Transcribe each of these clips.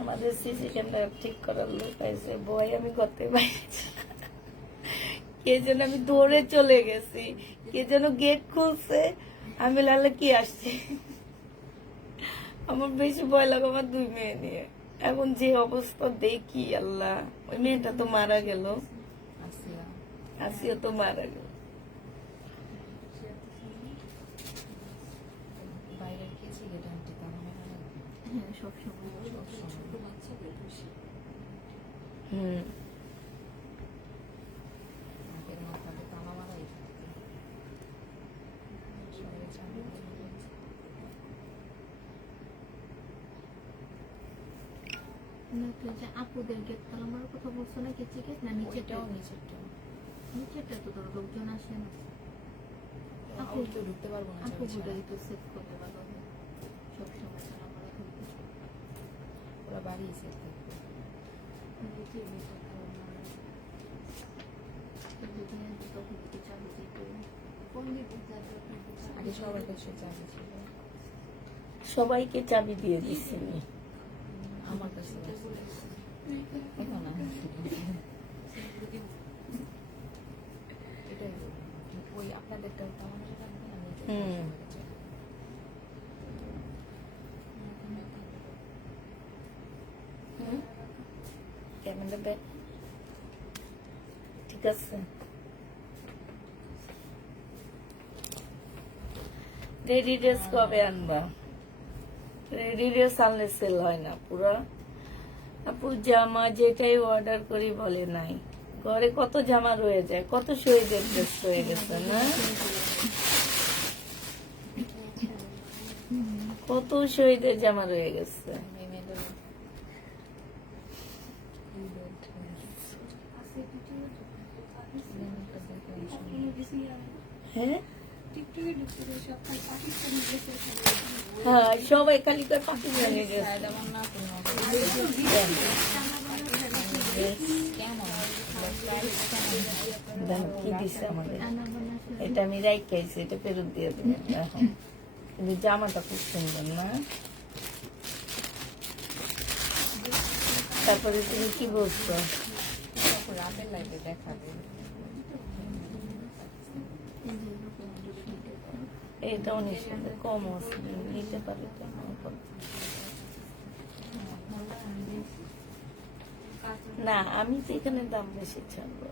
আমাদের CC camera ঠিক করার লোক আছে, বই আমি করতে পারি, কে যেন আমি দৌড়ে চলে গেছি, কে যেন গেট খুলছে, আমি লালে কি আসছে। আমার বেশি ভয় লাগে আমার 2 মেয়ে নিয়ে। এখন যে অবস্থা দেখি, আল্লাহ, ওই মেয়েটা তো মারা গেল, আসিও তো মারা গেল। আপুদের গেট তালা মারার কথা বলছো না, কিছু গেট না নিচেটাও? নিচেটা তো তোর লোকজন আসে না, আপু তো ঢুকতে পারবো না, আপু বুঝাই তো সেট করতে পারবো সবসময় তালা মারা থাকবে, ওরা বাড়ি সেট করবে। আগে সবার কাছে চাবি ছিল, সবাইকে চাবি দিয়ে দিচ্ছি, আমার কাছে ওই আপনাদেরটা ক্যামেরা ঠিক আছে। রেডি ড্রেস কবে আনবা? রেডি ড্রেস আনলে সেল হয় না পুরা। আপু জামা যেটাই অর্ডার করি বলে নাই, ঘরে কত জামা রয়ে যায়, কত শহীদের ড্রেস রয়ে গেছে না, কত শহীদের জামা রয়ে গেছে। হ্যাঁ হ্যাঁ, সবাই খালি করে পাকিস্তানি ড্রেস। কি দিচ্ছে আমাদের, এটা আমি রাইট খাইছি, এটা ফেরত দিয়ে দেবেন এখন। কিন্তু জামাটা খুব সুন্দর না। তারপরে তুমি কি বলছো? রাতের লাইফে দেখাবে, এটা অনেক সুন্দর, কম আছে, নিতে পারি তো। না, আমি তো এখানে দাম বেশি ছাড়বো,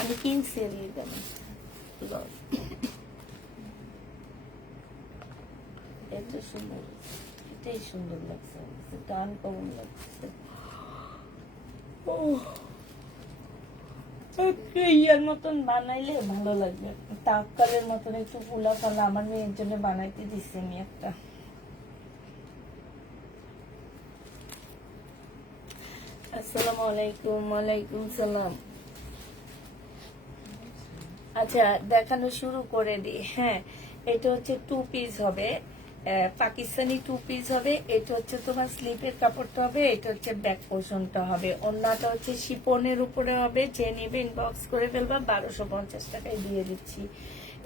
আমি কিনছি এই দামে। এত সুন্দর, এটাই সুন্দর লাগছে, টান কমন লাগছে। ইয়ার মতন বানাইলে ভালো লাগবে, তাক্কালের মতন একটু ফুলা ফালা আমার মেয়ের জন্য বানাইতে দিচ্ছি আমি একটা। আসসালামু আলাইকুম। ওয়ালাইকুম সালাম। আচ্ছা দেখানো শুরু করে দিই। হ্যাঁ, এটা হচ্ছে 2 পিস হবে, পাকিস্তানি 2 পিস হবে। এটা হচ্ছে তোমার স্লিপের কাপড়টা হবে, এটা হচ্ছে ব্যাক পোর্শনটা হবে। ওন্নাটা হচ্ছে শিপনের উপরে হবে। যে নিবে ইনবক্স করে ফেলবা, 1250 টাকায় দিয়ে দিচ্ছি।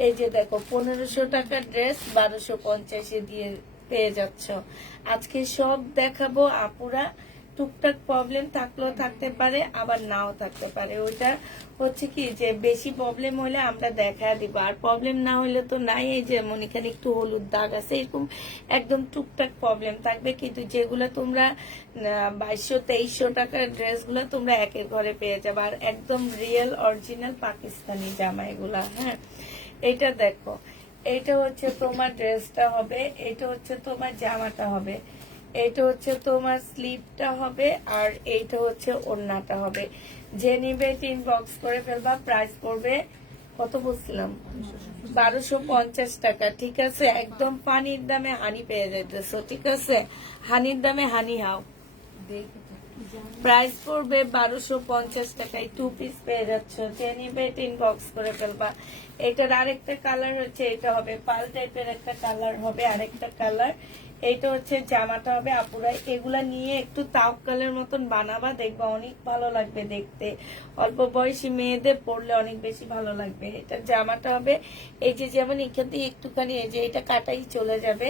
এই যে দেখো 1500 টাকার ড্রেস 1250-এ দিয়ে পেয়ে যাচ্ছ। আজকে সব দেখাবো আপুরা। টুকটাক প্রবলেম থাকলেও থাকতে পারে, আবার নাও থাকতে পারে। ওইটা হচ্ছে কি যে বেশি প্রবলেম হলে আমরা দেখা দিব, আর প্রবলেম না হলে তো নাই। এই যেমন এখানে একটু হলুদ দাগ আছে, এরকম একদম টুকটাক প্রবলেম থাকবে। কিন্তু যেগুলো তোমরা 2200-2300 টাকার ড্রেসগুলো তোমরা একের ঘরে পেয়ে যাবে, আর একদম রিয়েল অরিজিনাল পাকিস্তানি জামা এগুলা। হ্যাঁ, এটা দেখো, এটা হচ্ছে তোমার ড্রেসটা হবে, এটা হচ্ছে তোমার জামাটা হবে, এটা হচ্ছে তোমার স্লিপটা হবে, আর এইটা হচ্ছে ওড়নাটা হবে। যে নিবে ইনবক্স করে ফেলবা। প্রাইস পড়বে কত বলছিলাম, 1250 টাকা। ঠিক আছে, একদম পানির দামে হানি পেয়ে যাইতেছো। ঠিক আছে, হানির দামে হানি হাও। প্রাইস পড়বে 1250 টাকায় 2 পিস পেয়ে যাচ্ছ। যে নিবে ইনবক্স করে ফেলবা। এটার আরেকটা কালার হচ্ছে, এটা হবে পাল টাইপের একটা কালার হবে, আরেকটা কালার। এইটা হচ্ছে জামাটা হবে। আপুরা এগুলা নিয়ে একটু তাওয়াক্কালের মতন বানাবা, দেখবা অনেক ভালো লাগবে দেখতে। অল্প বয়সী মেয়েদের পরলে অনেক বেশি ভালো লাগবে। এটা জামাটা হবে এই যে, যেমন এখান থেকে একটুখানি এই যে এটা কাটাই চলে যাবে।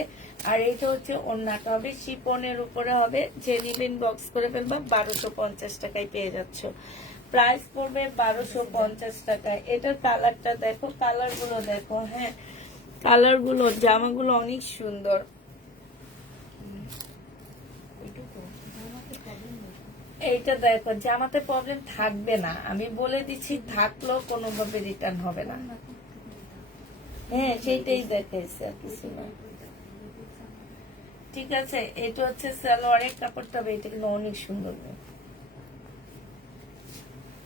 আর এইটা হচ্ছে ওড়নাটা হবে, শিপনের উপরে হবে। যে নিবেন বক্স করে ফেলবা, 1250 টাকায় পেয়ে যাচ্ছ। প্রাইস পড়বে 1250 টাকায়। এটার কালারটা দেখো, কালার গুলো দেখো। হ্যাঁ, কালার গুলো, জামাগুলো অনেক সুন্দর। এইটা দেখো, জামাতে প্রবলেম থাকবে না, আমি বলে দিচ্ছি। থাকলেও কোনোভাবে রিটার্ন হবে না। হ্যাঁ, সেইটাই দেখাইছে, আর কিছু না। ঠিক আছে, এটা হচ্ছে সালোয়ারের কাপড়টা হবে। এটা কিন্তু অনেক সুন্দর,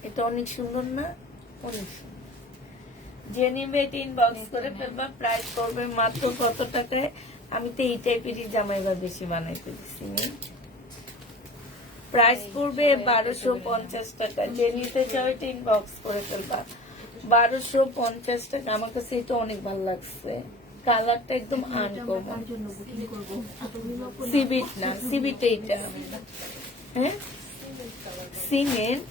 এটা অনেক সুন্দর না, অনেক সুন্দর। যে নিবে এটা ইনবক্স করে ফেলবা। প্রাইস করবে মাত্র কত টাকায়? আমি তো এই টাইপেরই জামা এবার বেশি বানাইতে দিচ্ছি। প্রাইস পড়বে 1250 টাকা। যে নিতে চাও এটা ইনবক্স করে ফেলবা। 1250 টাকা। আমার কাছে এটা অনেক ভালো লাগছে, কালারটা একদম আনকমন। সিবিট না, সিবিট এইটা। হ্যাঁ, সিমেন্ট।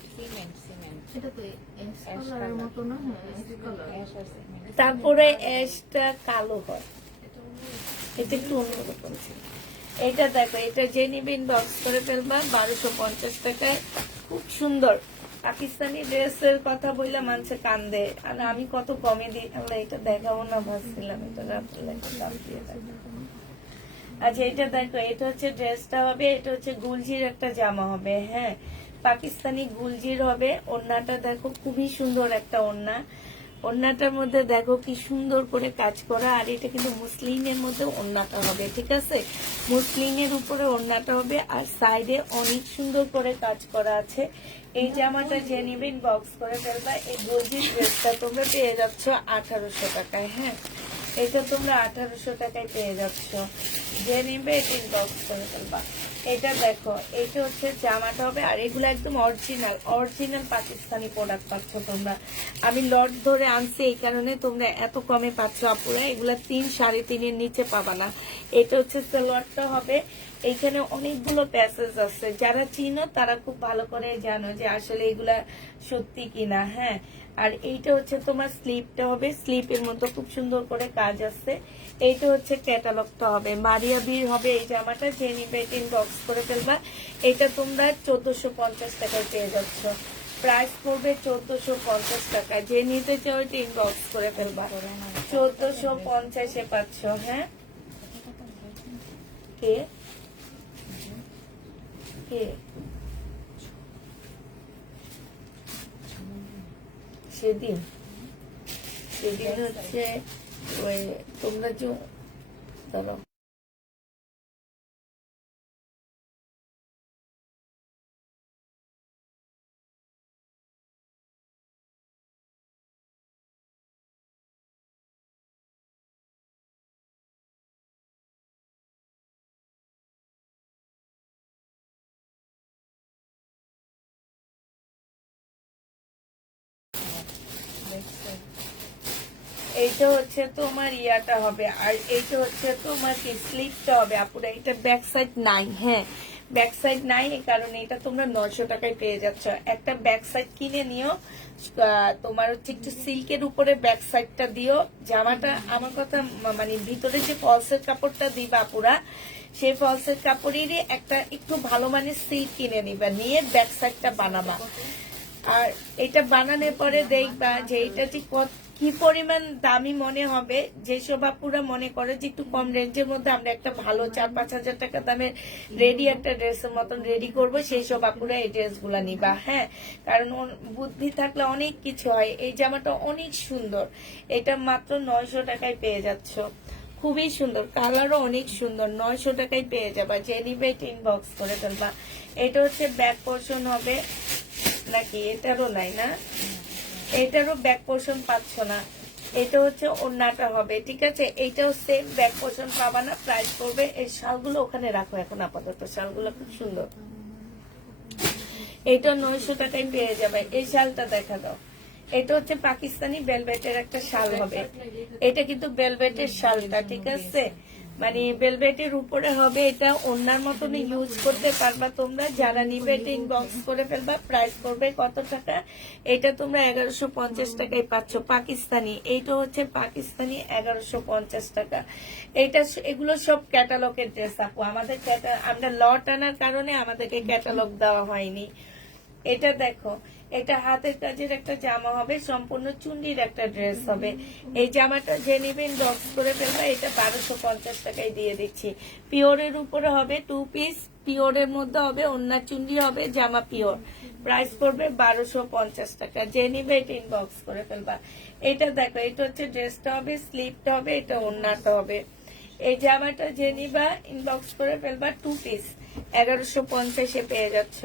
তারপরে অ্যাশটা কালো হয়, এটা একটু অন্যরকম ছিল। এটা দেখো, এটা যে নিবে ইনবক্স করে ফেলবা। 1250 টাকায় খুব সুন্দর পাকিস্তানি ড্রেসের কথা বললে মানছে কান্দে। আর আমি কত কমে দিই, আমরা এটা দেখাবো না ভাবছিলাম। এটা দাম দিয়ে দেখাবো। আচ্ছা, এটা দেখো, এটা হচ্ছে ড্রেসটা হবে। এটা হচ্ছে গুলজির একটা জামা হবে। হ্যাঁ, পাকিস্তানি গুলজির হবে। ওড়নাটা দেখো, খুবই সুন্দর একটা ওড়না। ওড়নাটার মধ্যে দেখো কি সুন্দর করে কাজ করা। আর এটা কিন্তু মুসলিমের মধ্যে ওড়নাটা হবে। ঠিক আছে, মুসলিমের উপরে ওড়নাটা হবে, আর সাইডে অনেক সুন্দর করে কাজ করা আছে। এই জামাটা যে নিবেন বক্স করে ফেলবা। এই গুলজির ড্রেসটা তোমরা পেয়ে যাচ্ছ 1800 টাকায়। হ্যাঁ, এটা তোমরা 1800 টাকায় পেয়ে যাচ্ছ। যে নিবে এটা ইনবক্স করে ফেলবা। এটা দেখো, এটা হচ্ছে জামাটা হবে। আর এগুলো একদম অরিজিনাল অরিজিনাল পাকিস্তানি প্রোডাক্ট পাচ্ছ তোমরা। আমি লট ধরে আনছি, এই কারণে তোমরা এত কমে পাচ্ছ আপুরা। এগুলা 3 3.5-এর নিচে পাবা না। এটা হচ্ছে সালোয়ারটা হবে। এইখানে অনেকগুলো প্যাসেজ আছে, যারা চিনো তারা খুব ভালো করে জানো যে আসলে এগুলা সত্যি কিনা। হ্যাঁ, আর এইটা হচ্ছে তোমার স্লিপটা হবে। স্লিপের মতো খুব সুন্দর করে কাজ আছে। এইটা হচ্ছে ক্যাটালগটা হবে। মারিয়া বীর হবে এই জামাটা। যে নিবে ইনবক্স করে ফেলবা। এটা তোমরা 1450 টাকায় পেয়ে যাচ্ছ। প্রাইস পড়বে 1450 টাকা। যে নিতে চাও এটা ইনবক্স করে ফেলবা। 1450-এ পাচ্ছ। হ্যাঁ, কে কে সেদিন সেদিন হচ্ছে ওই তোমরা যে ধরো এইটা হচ্ছে তোমার ইয়াটা হবে, আর এইটা হচ্ছে তোমার কি স্লিপটা হবে আপুরা। এটা ব্যাক সাইড নাই, হ্যাঁ ব্যাক সাইড নাই, এই কারণে এটা তোমরা 900 টাকায় পেয়ে যাচ্ছ। একটা ব্যাক সাইড কিনে নিও, তোমার হচ্ছে একটু সিল্কের উপরে ব্যাক সাইডটা দিও। জামাটা আমার কথা মানে ভিতরে যে ফলসের কাপড়টা দিবা আপুরা, সেই ফলসের কাপড়েরই একটা একটু ভালো মানের সিল্ক কিনে নিবা, নিয়ে ব্যাক সাইডটা বানাবা। আর এটা বানানোর পরে দেখবা যে এটা ঠিক কি পরিমাণ দামি মনে হবে। যেসব আপুরা মনে করে যে একটু কম রেঞ্জের মধ্যে আমরা একটা ভালো 4-5 হাজার টাকা দামের রেডি একটা ড্রেসের মতন রেডি করবো, সেই সব আপুরা এই ড্রেস গুলা নিবা, হ্যাঁ। কারণ বুদ্ধি থাকলে অনেক কিছু হয়। এই জামাটা অনেক সুন্দর, এটা মাত্র 900 টাকায় পেয়ে যাচ্ছ। খুবই সুন্দর, কালারও অনেক সুন্দর, 900 টাকায় পেয়ে যাবা। যে নিবে ইনবক্স করে ফেলবা। এটা হচ্ছে ব্যাক পোর্শন হবে নাকি? এটারও নাই না, এটারও ব্যাক পোর্শন পাচ্ছ না। এটা হচ্ছে ওড়নাটা হবে, ঠিক আছে। এইটাও সেম ব্যাক পোর্শন পাবা না, প্রাইস করবে। এই শালগুলো ওখানে রাখো এখন আপাতত, শালগুলো খুব সুন্দর। এটা 900 টাকায় পেয়ে যাবে। এই শালটা দেখা দাও, এটা হচ্ছে পাকিস্তানি ভেলভেটের একটা শাল হবে। এটা কিন্তু ভেলভেটের শালটা, ঠিক আছে, মানে ভেলভেটের উপরে হবে। এটা ওড়নার মতন ইউজ করতে পারবা তোমরা। যারা নিবে এটা ইনবক্স করে ফেলবা। প্রাইস করবে কত টাকা? এটা তোমরা 1150 টাকায় পাচ্ছ, পাকিস্তানি। এইটা হচ্ছে পাকিস্তানি 1150 টাকা। এটা এগুলো সব ক্যাটালগের ড্রেস আপু। আমাদের আমরা লট আনার কারণে আমাদেরকে ক্যাটালগ দেওয়া হয়নি। এটা দেখো, এটা হাতের কাজের একটা জামা হবে, সম্পূর্ণ চুন্ডির একটা ড্রেস হবে। এই জামাটা যে নিবে ইনবক্স করে ফেলবা। এটা 1250 টাকায় দিয়ে দিচ্ছি। পিওরের উপরে হবে, 2 পিস পিওরের মধ্যে হবে, ওন্না চুন্ডি হবে, জামা পিওর। প্রাইস পড়বে 1250 টাকা। যে নিবে এটা ইনবক্স করে ফেলবা। এটা দেখো, এটা হচ্ছে ড্রেসটা হবে, স্লিপটা হবে, এটা ওন্নাটা হবে। এই জামাটা যে নিবা ইনবক্স করে ফেলবা। 2 পিস 1150 পেয়ে যাচ্ছ।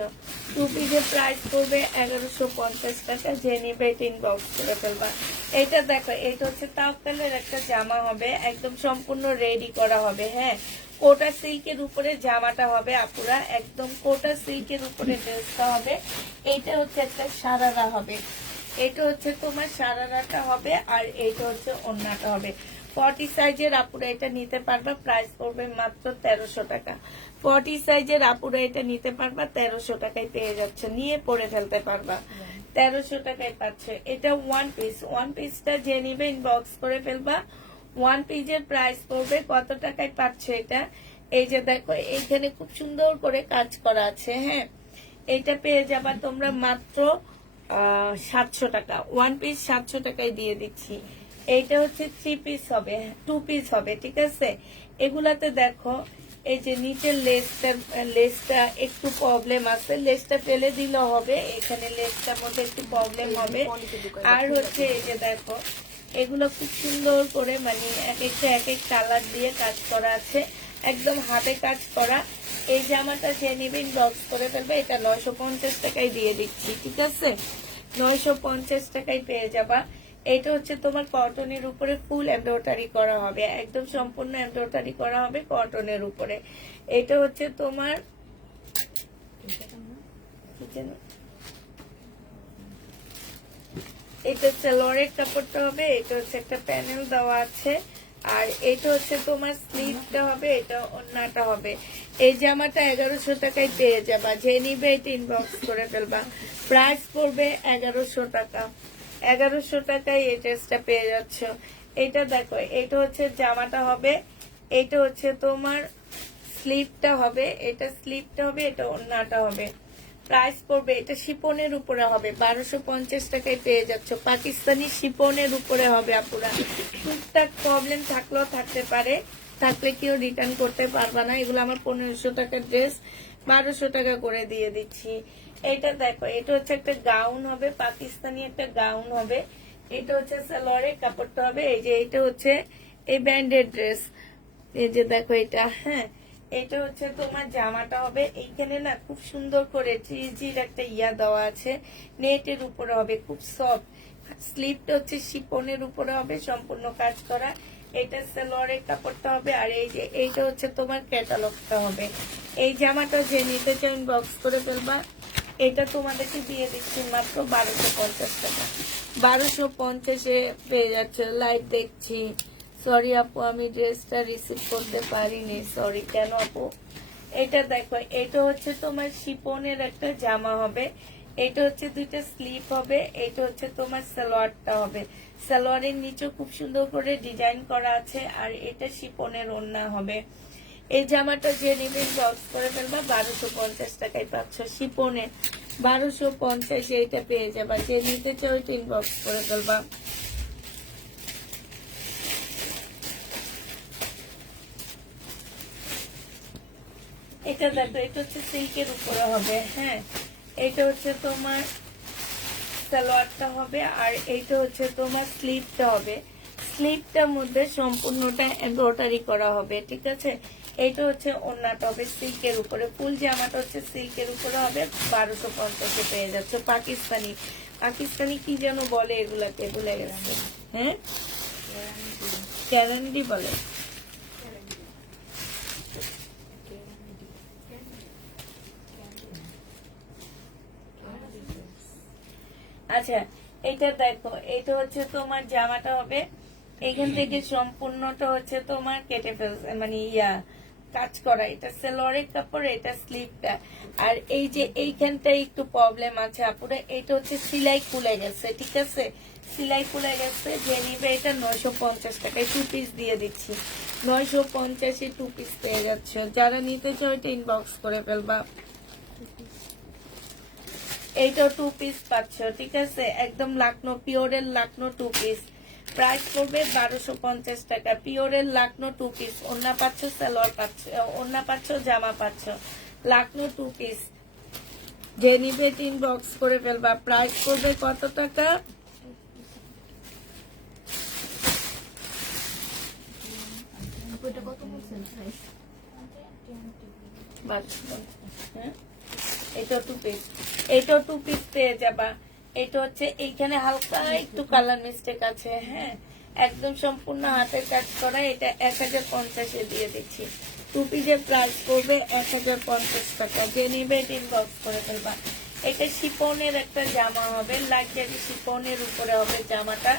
2 পিসের প্রাইস পড়বে 1150 টাকা। যে নিবে এটা ইনবক্স করে ফেলবা। এটা দেখো, এটা হচ্ছে তাওয়াক্কালের একটা জামা হবে, একদম সম্পূর্ণ রেডি করা হবে, হ্যাঁ। কোটা সিল্কের উপরে জামাটা হবে আপুরা, একদম কোটা সিল্কের উপরে ড্রেসটা হবে। এটা হচ্ছে একটা সারারা হবে, এটা হচ্ছে তোমার সারারাটা হবে, আর এটা হচ্ছে ওড়নাটা হবে। 40 সাইজের আপুরা এটা নিতে পারবা। প্রাইস পড়বে মাত্র 1300 টাকা। 40 সাইজের আপুরা এটা নিতে পারবা, 1300 টাকায় পেয়ে যাচ্ছে। নিয়ে পরে ফেলতে পারবা, 1300 টাকায় পাচ্ছে। এটা 1 পিস, 1 পিসটা যে নিবে ইনবক্স করে ফেলবা। 1 পিসের প্রাইস পড়বে কত টাকায় পাচ্ছে এটা? এই যে দেখো, এইখানে খুব সুন্দর করে কাজ করা আছে, হ্যাঁ। এইটা পেয়ে যাবা তোমরা মাত্র 700 টাকা। 1 পিস 700 টাকায় দিয়ে দিচ্ছি। এইটা হচ্ছে 3 পিস হবে, 2 পিস হবে, ঠিক আছে। এগুলাতে দেখো, এই যে নিচের লেসটা একটু প্রবলেম আছে, লেসটা ফেলে দিলেও হবে। এখানে লেসটার মধ্যে একটু প্রবলেম হবে। আর হচ্ছে এই যে দেখো, এগুলো খুব সুন্দর করে মানে এক একটা এক এক কালার দিয়ে কাজ করা আছে, একদম হাতে কাজ করা। এই জামাটা যে নিবে ইনবক্স করে ফেলবে। এটা 950 টাকায় দিয়ে দিচ্ছি, ঠিক আছে। 950 টাকায় পেয়ে যাবা। এটা হচ্ছে তোমার কটনের উপরে ফুল এমব্রয়ডারি করা হবে, একদম সম্পূর্ণ এমব্রয়ডারি করা হবে কটনের উপরে। এটা হচ্ছে তোমার এটা সালোয়ারের কাপড়টা হবে। এটা হচ্ছে একটা প্যানেল দেওয়া আছে, আর এটা হচ্ছে তোমার স্লিভটা হবে, এটা ওড়নাটা হবে। এই জামাটা 1100 টাকায় পেয়ে যাবা। যে নিবে এটা ইনবক্স করে ফেলবা। প্রাইস পড়বে 1100 টাকা। 1100 টাকায় এই ড্রেসটা পেয়ে যাচ্ছ। এটা দেখো, এটা হচ্ছে জামাটা হবে, এটা হচ্ছে তোমার স্লিভটা হবে, এটা স্লিভটা হবে, এটা ওড়নাটা হবে। প্রাইস পড়বে, এটা শিপনের উপরে হবে, 1250 টাকায় পেয়ে যাচ্ছ। পাকিস্তানি শিপনের উপরে হবে আপুরা। টুকটাক প্রবলেম থাকলেও থাকতে পারে, থাকলে কেউ রিটার্ন করতে পারবা না। এগুলো আমার 1500 টাকার ড্রেস 1200 টাকা করে দিয়ে দিচ্ছি। এটা দেখো, এটা হচ্ছে একটা গাউন হবে, পাকিস্তানি একটা গাউন হবে। এটা হচ্ছে সালোয়ারের কাপড়টা হবে। এই যে এটা হচ্ছে এই ব্যান্ডেড ড্রেস, এই যে দেখো এটা, হ্যাঁ। এটা হচ্ছে তোমার জামাটা হবে। এইখানে না খুব সুন্দর করে ট্রিজির একটা ইয়া দেওয়া আছে, নেটের উপরে হবে, খুব সফট। স্লিভটা হচ্ছে শিপনের উপরে হবে, সম্পূর্ণ কাজ করা। এটা সালোয়ারের কাপড়টা হবে, আর এই যে এইটা হচ্ছে তোমার ক্যাটালগটা হবে। এই জামাটা যে নিতে চান বক্স করে ফেলবা। এটা তোমাদেরকে দিয়ে দিচ্ছি মাত্র 1250 টাকা। 1250-এ পেয়ে যাচ্ছে। লাইভ দেখছি। সরি আপু, আমি ড্রেসটা রিসিভ করতে পারিনি, সরি। কেন আপু? এটা দেখো, এটা হচ্ছে তোমার শিপনের একটা জামা হবে, এটা হচ্ছে দুইটা স্লিপ হবে, এটা হচ্ছে তোমার সালোয়ারটা হবে। সালোয়ারের নিচে খুব সুন্দর করে ডিজাইন করা আছে, আর এটা শিপনের ওড়না হবে। এই জামাটা যে নিবে বক্স করে ফেলবা, 1250 টাকায় পাচ্ছ। শিপনে 1250 এইটা পেয়ে যাবা। যে নিতে চাও ওইটা ইনবক্স করে ফেলবা। এটা দেখো, এটা হচ্ছে সিল্কের উপরে হবে। হ্যাঁ, এটা হচ্ছে তোমার সালোয়ারটা হবে, আর এইটা হচ্ছে তোমার স্লিভটা হবে। স্লিভটার মধ্যে সম্পূর্ণটা এমব্রয়ডারি করা হবে, ঠিক আছে। এইটা হচ্ছে ওড়নাটা হবে সিল্কের উপরে। ফুল জামাটা হচ্ছে সিল্কের উপরে হবে। 1250-এ পেয়ে যাচ্ছে। পাকিস্তানি, পাকিস্তানি কি যেন বলে এগুলাকে, ভুলে গেছে। হ্যাঁ, ক্যারান্ডি বলে। আচ্ছা, এটা দেখো, এটা হচ্ছে তোমার জামাটা হবে। এখান থেকে সম্পূর্ণটা হচ্ছে তোমার কেটে ফেলছে, মানে কাজ করা। এটা সেলোয়ারের কাপড়, এটা স্লিভটা। আর এই যে এইখানটা একটু প্রবলেম আছে আপুরা, এটা হচ্ছে সেলাই খুলে গেছে, ঠিক আছে। সেলাই খুলে গেছে। যে নিবে এটা 950 টাকায় 2 পিস দিয়ে দিচ্ছি। 950-এ 2 পিস পেয়ে যাচ্ছ। যারা নিতে চাও এটা ইনবক্স করে ফেলবা। এইটাও 2 পিস পাচ্ছ, ঠিক আছে। একদম লাকনো, পিওরের লাকনো 2 পিস। প্রাইস পড়বে 1250 টাকা। পিওরের লাকনো 2 পিস। ওড়না পাচ্ছ, সালোয়ার পাচ্ছ, ওড়না পাচ্ছ, জামা পাচ্ছ। লাকনো 2 পিস। যে নিবে ইনবক্স করে ফেলবা। প্রাইস পড়বে কত টাকা? ওইটা কত বলছেন প্রাইস? হ্যাঁ, এটাও 2 পিস। এটাও 2 পিস পেয়ে যাবা। এটা হচ্ছে এইখানে হালকা একটু কালার মিস্টেক আছে। হ্যাঁ, একদম সম্পূর্ণ হাতের কাজ করা। এটা 1050-এ দিয়ে দিচ্ছি। 2 পিসের প্রাইস করবে 1050 টাকা। যে নিবে ইনবক্স করে ফেলবা। এটা শিপনের একটা জামা হবে, লাক্সারি শিপনের উপরে হবে জামাটা।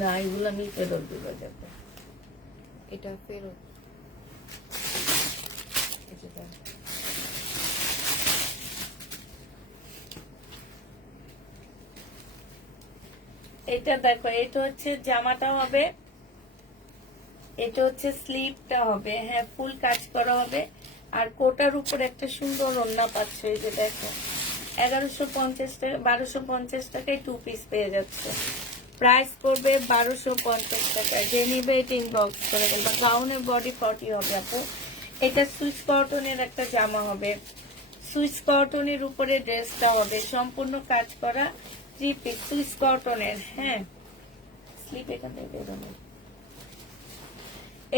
না, এগুলো আমি ফেরত দিব যাবে। এটা ফেরত এটা দেখো, এটা হচ্ছে জামাটা হবে, এটা হচ্ছে স্লিভটা হবে। হ্যাঁ, ফুল কাজ করা হবে। আর কোটার উপর একটা সুন্দর ওড়না পাচ্ছে। এই যে দেখো, 1150 টাকা, 1250 টাকায় 2 পিস পেয়ে যাচ্ছে। প্রাইস করবে 1250 টাকা। যে নিবে এটা ইনবক্স করে ফেলবা। গাউনের বডি 40 হবে আপু। এটা সুইচ কটনের একটা জামা হবে। সুইচ কটনের উপরে ড্রেসটা হবে, সম্পূর্ণ কাজ করা 3 পিস সুইচ কটনের। হ্যাঁ, স্লিপ এখান থেকে বেরোনো।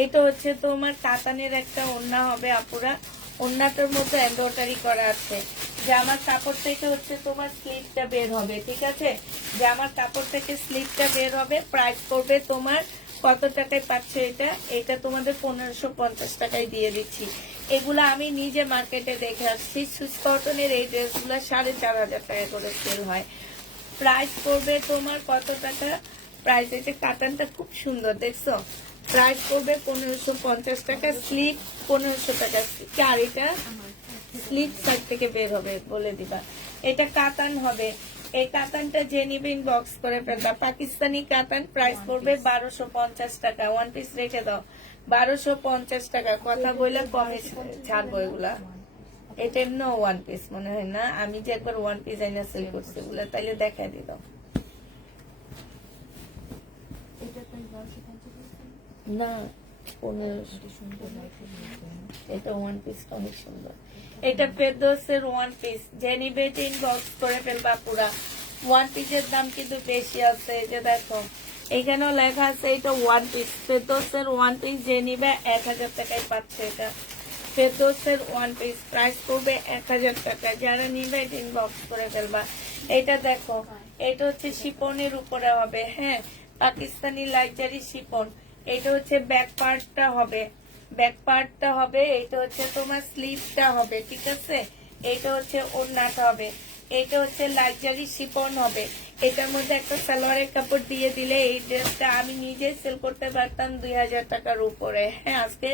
এটা হচ্ছে তোমার কাতানের একটা ওড়না হবে আপুরা। ওড়নাটার মধ্যে এমব্রয়ডারি করা আছে। জামার কাপড় থেকে হচ্ছে তোমার স্লিভটা বের হবে, ঠিক আছে। জামার কাপড় থেকে স্লিভটা বের হবে। প্রাইস করবে তোমার কত টাকায় পাচ্ছ এটা? এটা তোমাদের 1550 টাকায় দিয়ে দিচ্ছি। এগুলা আমি নিজে মার্কেটে দেখে আসছি। সুইচ কটনের এই ড্রেসগুলো 4500 টাকা করে সেল হয়। প্রাইস করবে তোমার কত টাকা? প্রাইস, এটা কাতানটা খুব সুন্দর, দেখছো। প্রাইস করবে 1550 টাকা। স্লিপ 1500 টাকা। আর এটা স্লিপ সাইড থেকে বের হবে, বলে দিবা। এটা কাতান হবে। এই কাতানটা যে নিবে ইনবক্স করে ফেলবা। পাকিস্তানি কাতান। প্রাইস করবে 1250 টাকা। 1 পিস রেখে দাও। 1250 টাকা। কথা বললে কমে ছাড়বো এগুলা। এটা নো 1 পিস মনে হয় না। আমি যে একবার 1 পিস আইনা সেল করছি এগুলা, তাইলে দেখাই দিল। না, 1500। এটা 1 পিস অনেক সুন্দর। এটা ফেরদৌসের 1 পিস। যে নিবে ইনবক্স করে ফেলবা পুরা। 1 পিসের দাম কিন্তু বেশি আছে। এই যে দেখো, এখানেও লেখা আছে এটা 1 পিস। ফেরদৌসের 1 পিস যে নিবে 1000 টাকায় পাচ্ছে। এটা ফেরদৌসের 1 পিস। প্রাইস করবে 1000 টাকা। যারা নিবে ইনবক্স করে ফেলবা। এটা দেখো, এটা হচ্ছে শিপনের উপরে হবে। হ্যাঁ, পাকিস্তানি লাইজারি শিপন। এটা হচ্ছে ব্যাক পার্টটা হবে, ব্যাক পার্টটা হবে। এটা হচ্ছে তোমার স্লিভটা হবে, ঠিক আছে। এটা হচ্ছে ওড়নাটা হবে। এটা হচ্ছে লাইজারি শিপন হবে। এটার মধ্যে একটা সালোয়ারের কাপড় দিয়ে দিলে এই ড্রেসটা আমি নিজেই সেল করতে পারতাম 2000 টাকার উপরে। হ্যাঁ, আজকে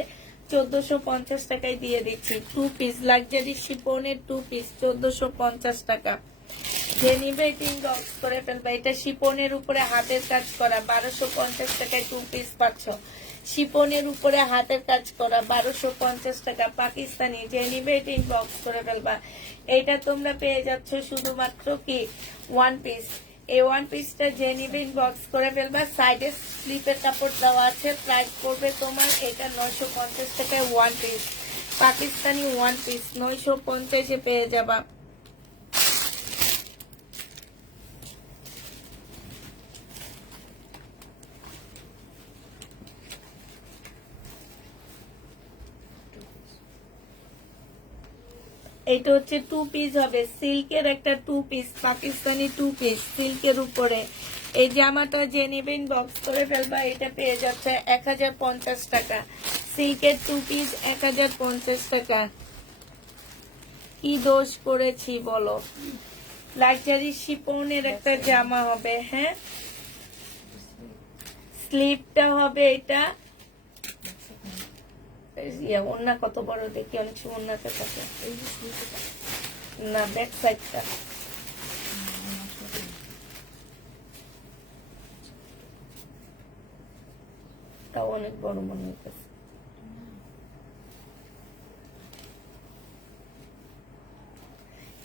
1450 টাকায় দিয়ে দিচ্ছি। 2 পিস লাক্সারি শিপনের 2 পিস 1450 টাকা। যে নিবে 3 বক্স করে ফেলবে। এটা শিপনের উপরে হাতের কাজ করা, 1250 টাকায় 2 পিস পাচ্ছ। শিপনের উপরে হাতের কাজ করা, 1250 টাকা পাকিস্তানি। যে নিবে 3 বক্স করে ফেলবা। এটা তোমরা পেয়ে যাচ্ছ শুধুমাত্র কি 1 পিস। এই 1 পিসটা যে নিবে বক্স করে ফেলবা। সাইডে স্লিপের কাপড় দেওয়া আছে। প্রাইস পড়বে তোমার এটা 950 টাকায় 1 পিস পাকিস্তানি 1 পিস 950 পেয়ে যাবা। এটা হচ্ছে 2 পিস হবে, সিল্কের একটা 2 পিস পাকিস্তানি 2 পিস সিল্কের উপরে। এই জামাটা যে নেবেন বক্স করে ফেলবা। এটা পেয়ে যাচ্ছে 1050 টাকা। সিল্কের 2 পিস 1050 টাকা। কি দোষ করেছি বলো? লাক্সারি শিপনের একটা জামা হবে। হ্যাঁ, স্লিপটা হবে এটা। ওন্না কত বড় দেখি, অনেক সময় ওন্নাটা থাকে না, ব্যাক সাইডটা। তাও অনেক বড় মনে হইতেছে।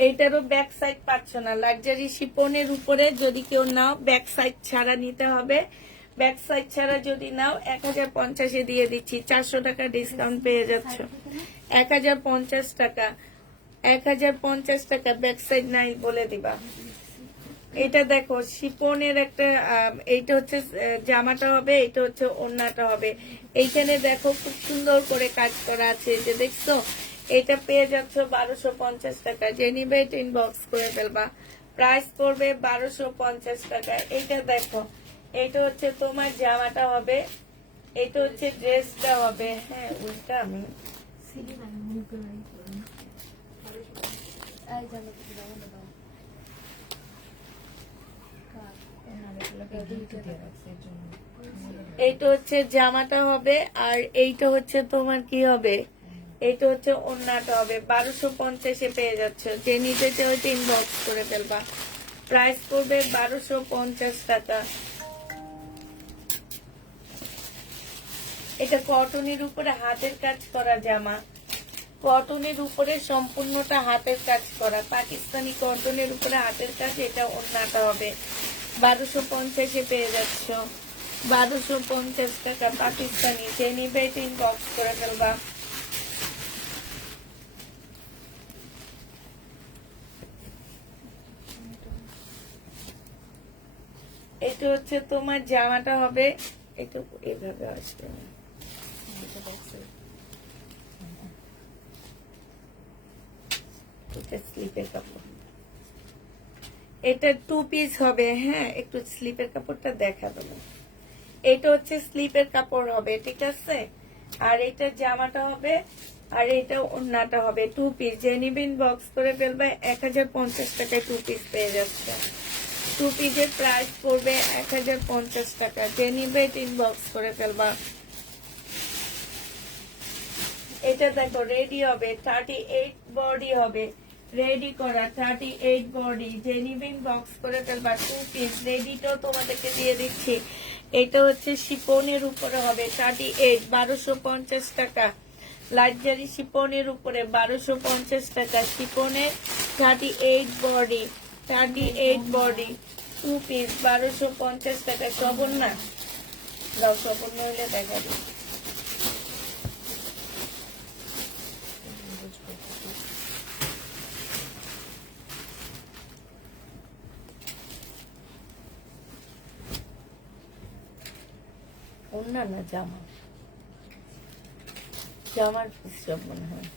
এইটারও ব্যাক সাইড পাচ্ছ না। লাক্সারি শিপনের উপরে যদি কেউ নাও ব্যাক সাইড ছাড়া নিতে হবে। ব্যাক সাইড ছাড়া যদি নাও 1050 দিয়ে দিচ্ছি। 400 টাকা ডিসকাউন্ট পেয়ে যাচ্ছ। 1050 টাকা, 1050 টাকা। ব্যাক সাইড নাই বলে দিবা। এটা দেখো শিপনের একটা এইটা হচ্ছে জামাটা হবে, এটা হচ্ছে ওড়নাটা হবে। এইখানে দেখো খুব সুন্দর করে কাজ করা আছে, যে দেখছো। এটা পেয়ে যাচ্ছ 1250 টাকা। যে নিবে এটা ইনবক্স করে ফেলবা। প্রাইস পড়বে 1250 টাকা। এইটা দেখো, এটা হচ্ছে তোমার জামাটা হবে, এটা হচ্ছে ড্রেসটা হবে। হ্যাঁ, উল্টা আমি এইটা হচ্ছে জামাটা হবে, আর এইটা হচ্ছে তোমার কি হবে, এইটা হচ্ছে ওড়নাটা হবে। 1250 পেয়ে যাচ্ছে। যে নিতে চাও ইনবক্স করে ফেলবা। প্রাইস পড়বে 1250 টাকা। এটা কটনের উপরে হাতের কাজ করা জামা, কটনের উপরে সম্পূর্ণটা হাতের কাজ করা, পাকিস্তানি কটনের উপরে হাতের কাজ। এটা ওড়নাটা হবে। 1250 পেয়ে যাচ্ছ। 1250 টাকা পাকিস্তানি। যে নিবে ইনবক্স করে ফেলবা। এটা হচ্ছে তোমার জামাটা হবে, একটু এভাবে আসবে। এটা স্লিপের কাপড়, এটা 2 পিস হবে। হ্যাঁ, একটু স্লিপের কাপড়টা দেখা দেবো। এটা হচ্ছে স্লিপের কাপড় হবে, ঠিক আছে। আর এটা জামাটা হবে, আর এটা ওড়নাটা হবে। 2 পিস। যে নিবেন বক্স করে ফেলবে। 1050 টাকায় 2 পিস পেয়ে যাচ্ছে। 2 পিসের প্রাইস পড়বে 1050 টাকা। যে নিবে ইনবক্স করে ফেলবা। এটা দেখো রেডি হবে, 38 বডি হবে, রেডি করা 38 বডি। যে নিবেন বক্স করে ফেলবা। 2 পিস রেডিটাও তোমাদেরকে দিয়ে দিচ্ছি। এটা হচ্ছে শিপনের উপরে হবে 38, 1250 টাকা। লাক্সারি শিপনের উপরে 1250 টাকা। শিপনের 38 বডি, 38 বডি 2 পিস 1250 টাকা। শ্রবণ না দাও, শ্রবণ হইলে দেখা দিই। অন্যান্য জামা, জামার পিস সব মনে হয়।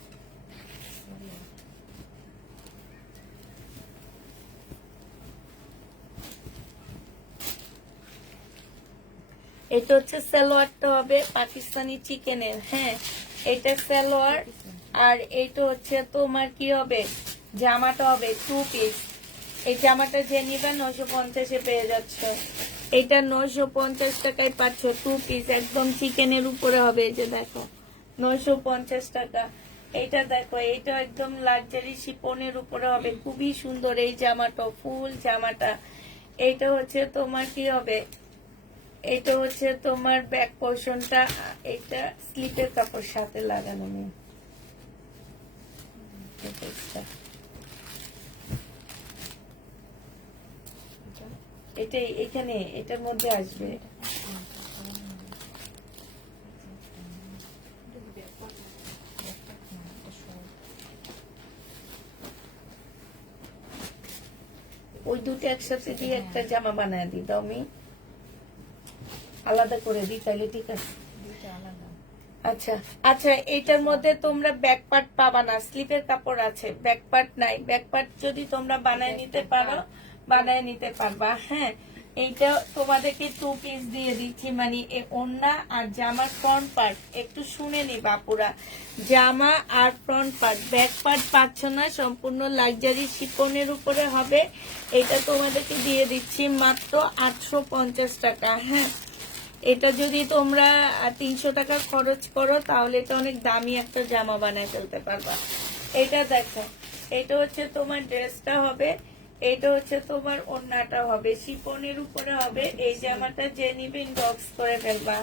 এটা হচ্ছে সালোয়ারটা হবে পাকিস্তানি চিকেনের, হ্যাঁ এটা সালোয়ার। আর এইটা হচ্ছে তোমার কি হবে, জামাটা হবে 2 পিস। এই জামাটা যে নিবে 950-এ পেয়ে যাচ্ছ। এটা 950 টাকায় পাচ্ছ 2 পিস, একদম চিকেনের উপরে হবে। এই যে দেখো 950 টাকা। এইটা দেখো, এইটা একদম লাক্সারি শিপনের উপরে হবে, খুবই সুন্দর এই জামাটা, ফুল জামাটা। এইটা হচ্ছে তোমার কি হবে, এটা হচ্ছে তোমার ব্যাক পোর্শনটা, এটা স্লিপের কাপড় সাথে লাগানো নেই। এটাই এখানে এটার মধ্যে আসবে। ওই দুটো একসাথে দিয়ে একটা জামা বানায় দিই দাও, আমি আলাদা করে দিই তাহলে ঠিক আছে। দুইটা আলাদা। আচ্ছা আচ্ছা, এটার মধ্যে তোমরা ব্যাক পার্ট পাবা না, স্লিপের কাপড় আছে, ব্যাক পার্ট নাই। ব্যাক পার্ট যদি তোমরা বানায় নিতে পারো বানায় নিতে পারবা। হ্যাঁ এইটা তোমাদেরকে 2 পিস দিয়ে দিচ্ছি, মানে ওড়না আর জামার ফ্রন্ট পার্ট একটু শুনে নিবা পুরা। জামা আর ফ্রন্ট পার্ট, ব্যাক পার্ট পাচ্ছ না, সম্পূর্ণ লাক্সারি শিপনের উপরে হবে। এটা তোমাদেরকে দিয়ে দিচ্ছি মাত্র 850 টাকা। হ্যাঁ এটা যদি তোমরা 300 টাকা খরচ করো তাহলে এটা অনেক দামি একটা জামা বানায় ফেলতে পারবা। এটা দেখো, এটা হচ্ছে তোমার ড্রেসটা হবে, এটা হচ্ছে তোমার ওড়নাটা হবে, শিপনের উপরে হবে। এই জামাটা যে নিবে ইনবক্স করে ফেলবা।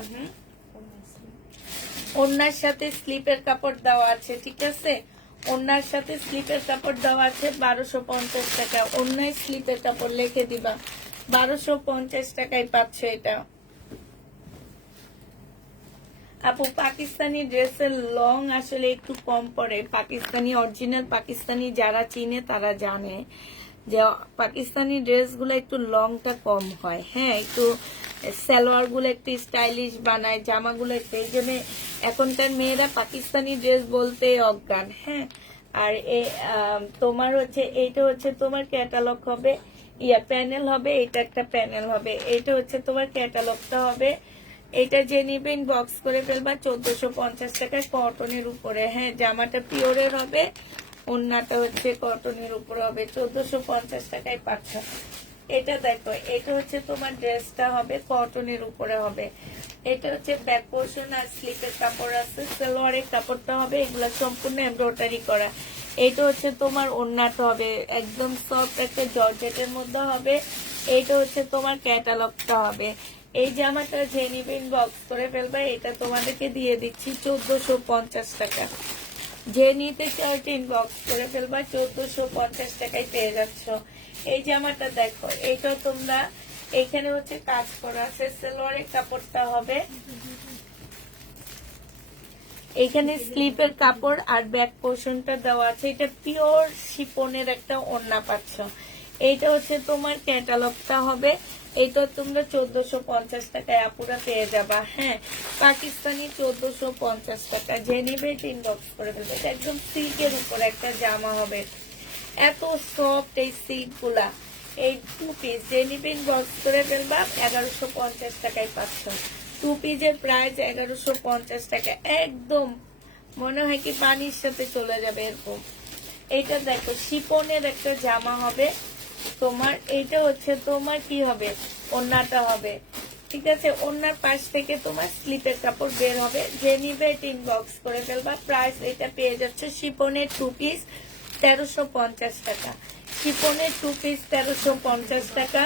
ওড়নার সাথে স্লিপের কাপড় দেওয়া আছে, ঠিক আছে, ওড়নার সাথে স্লিপের কাপড় দেওয়া আছে 1250 টাকা। ওড়নায় স্লিপের কাপড় লিখে দিবা, 1250 টাকায় পাচ্ছ এটা। আপু পাকিস্তানি ড্রেসের লং আসলে একটু কম পড়ে, পাকিস্তানি অরিজিনাল পাকিস্তানি যারা চিনে তারা জানে যে পাকিস্তানি ড্রেসগুলো একটু লংটা কম হয়। হ্যাঁ একটু সালোয়ার গুলো একটু স্টাইলিশ বানায়, জামাগুলো একটু, এই জন্য এখনকার মেয়েরা পাকিস্তানি ড্রেস বলতে অজ্ঞান। হ্যাঁ আর তোমার হচ্ছে এইটা হচ্ছে তোমার ক্যাটালগ হবে, প্যানেল হবে, এটা একটা প্যানেল হবে। এটা হচ্ছে তোমার ক্যাটালগটা হবে। এটা যে নিবে ইনবক্স করে ফেলবা 1450 টাকা কটনের উপরে। হ্যাঁ জামাটা পিওরের হবে, ওড়নাটা হচ্ছে কটনের উপরে হবে, 1450 টাকায় পাচ্ছ। এটা দেখো, এটা হচ্ছে তোমার ড্রেসটা হবে কটনের উপরে হবে। এটা হচ্ছে ব্যাক পোর্শন আর স্লিপের কাপড় আছে, সালোয়ারের কাপড়টা হবে, এগুলো সম্পূর্ণ এমব্রয়ডারি করা। এটা হচ্ছে তোমার ওড়নাটা হবে একদম সফট একটা জর্জেটের মধ্যে হবে। এটা হচ্ছে তোমার ক্যাটালগটা হবে। এই জামাটা যে নিবে ইনবক্স করে ফেলবে, এটা তোমাদেরকে দিয়ে দিচ্ছি 1450 টাকা। যে নিতে চাও ইনবক্স করে ফেলবা, 1450 টাকায় পেয়ে যাচ্ছ। এই জামাটা দেখো, এইটা তোমরা এখানে হচ্ছে কাজ করা আছে, সালোয়ারের কাপড়টা হবে, এখানে স্লিপের কাপড় আর ব্যাক পোর্শনটা দেওয়া আছে। এটা পিওর শিপনের একটা ওড়না পাচ্ছ। এইটা হচ্ছে তোমার ক্যাটালগটা হবে, এটা তোমরা 1450 টাকায় আপুরা পেয়ে যাবা। হ্যাঁ পাকিস্তানি 1450 টাকা। যে নিবে ইনবক্স করে ফেলবে। এটা একদম সিল্কের উপর একটা জামা হবে, এত সফট এই সিল্ক গুলা। এই 2 পিস যে নিবে ইনবক্স করে ফেলবা, 1150 টাকায় পাচ্ছ। 2 পিসের প্রাইস 1150 টাকা, একদম মনে হয় কি পানির সাথে চলে যাবে এরকম। এইটা দেখো শিপনের একটা জামা হবে তোমার। এইটা হচ্ছে তোমার কি হবে, ওড়নাটা হবে, ঠিক আছে। ওড়নার পাশ থেকে তোমার স্লিপের কাপড় বের হবে। যে নিবে এটা ইনবক্স করে ফেলবা। প্রাইস এটা পেয়ে যাচ্ছে শিপনের 2 পিস 1350 টাকা। শিপনের 2 পিস 1350 টাকা।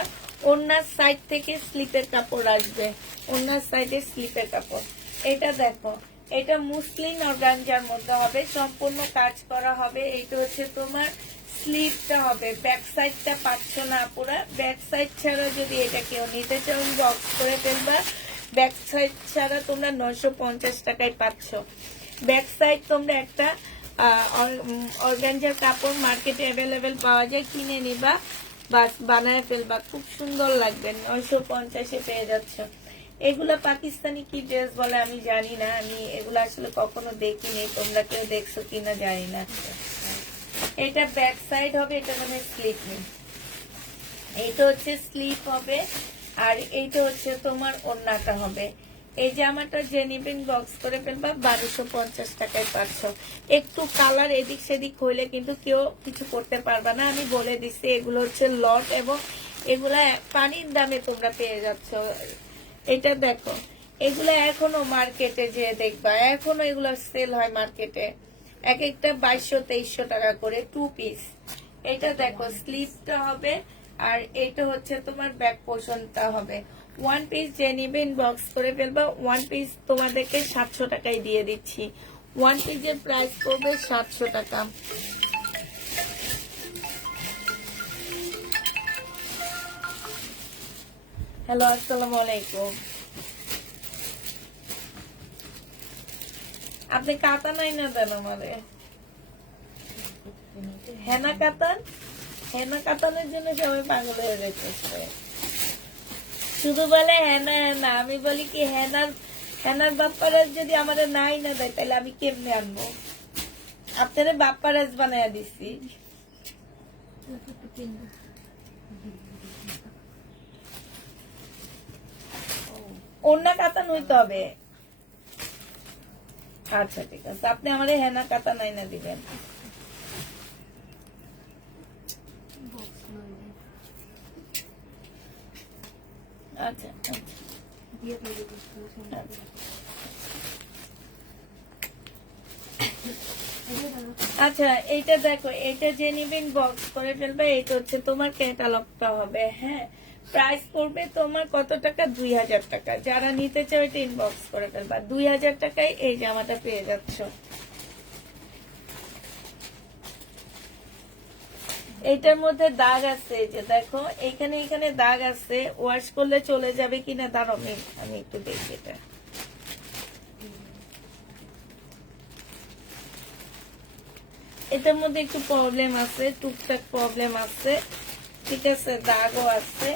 ওড়নার সাইড থেকে স্লিপের কাপড় আসবে, ওড়নার সাইডে স্লিপের কাপড়। এটা দেখো, এটা মুসলিন অর্গানজার মধ্যে হবে, সম্পূর্ণ কাজ করা হবে। এইটা হচ্ছে তোমার স্লিপটা হবে, ব্যাক সাইডটা পাচ্ছ না পুরা। ব্যাক সাইড ছাড়া যদি এটা কেউ নিতে চাও বক্স করে ফেলবা। ব্যাক সাইড ছাড়া তোমরা 950 টাকায় পাচ্ছ। ব্যাক সাইড তোমরা একটা অর্গানজার কাপড় মার্কেটে অ্যাভেলেবেল পাওয়া যায়, কিনে নিবা, বাস বানায় ফেলবা, খুব সুন্দর লাগবে। 950-এ পেয়ে যাচ্ছ। এগুলা পাকিস্তানি কি ড্রেস বলে আমি জানি না, আমি এগুলো আসলে কখনো দেখিনি, তোমরা কেউ দেখছো কিনা জানি না। এটা ব্যাক সাইড হবে, এটা মানে স্লিপ নেই। এটা হচ্ছে স্লিপ হবে, আর এইটা হচ্ছে তোমার ওড়নাটা হবে। এই জামাটা যে নিবেন বক্স করে ফেলবা 1250 টাকায় পাচ্ছ। একটু কালার এদিক সেদিক হইলে কিন্তু কেউ কিছু করতে পারবা না, আমি বলে দিচ্ছি। এগুলো হচ্ছে লট এবং এগুলা পানির দামে তোমরা পেয়ে যাচ্ছ। এটা দেখো, এগুলো এখনো মার্কেটে যে দেখবা, এখনো এগুলো সেল হয় মার্কেটে, এক একটা 2200-2300 টাকা করে 2 পিস। এটা দেখো স্লিভটা হবে, আর এটা হচ্ছে তোমার ব্যাক পোর্শনটা হবে। 1 পিস যে নিবেন বক্স করে ফেলবা, 1 পিস তোমাদেরকে 700 টাকায় দিয়ে দিচ্ছি। 1 পিসের প্রাইস পড়বে 700 টাকা। হ্যালো, আসসালামু আলাইকুম। আপনি কাতা নাই না দেন আমারে? হেনা কাতান, হেনা কাতানের জন্য সবাই পাগল হয়ে যেতেছে। শুধু বলে হেনা হেনা, আমি বলি কি হেনার হেনার বাপ্পারাজ যদি আমাদের নাই না দেয় তাহলে আমি কেমনে আনবো? আপনারা বাপ্পারাজ বানায় দিছি। একটু কিনবো। ওড়না কাতান হইতে হবে। আচ্ছা ঠিক আছে, আপনি আমাদের হেনা কাতা নাই না দিবেন। বক্স নয় আচ্ছা আচ্ছা দিয়ে তৈরি করতে হবে। আচ্ছা, এইটা দেখো, এটা যে নিবেন বক্স করে ফেলবে, এটা হচ্ছে তোমার ক্যাটালগটা হবে। হ্যাঁ, প্রাইস পড়বে তোমার কত টাকা? 2000 টাকা। যারা নিতে চাও এটা ইনবক্স করে ফেলবা, 2000 টাকায় এই জামাটা পেয়ে যাচ্ছ। এইটার মধ্যে দাগ আছে, এই যে দেখো এখানে এখানে দাগ আছে, ওয়াশ করলে চলে যাবে কিনা দাঁড়াও আমি একটু দেখি। এটা এটার মধ্যে একটু প্রবলেম আছে, টুকটাক প্রবলেম আছে, ঠিক আছে, দাগও আছে।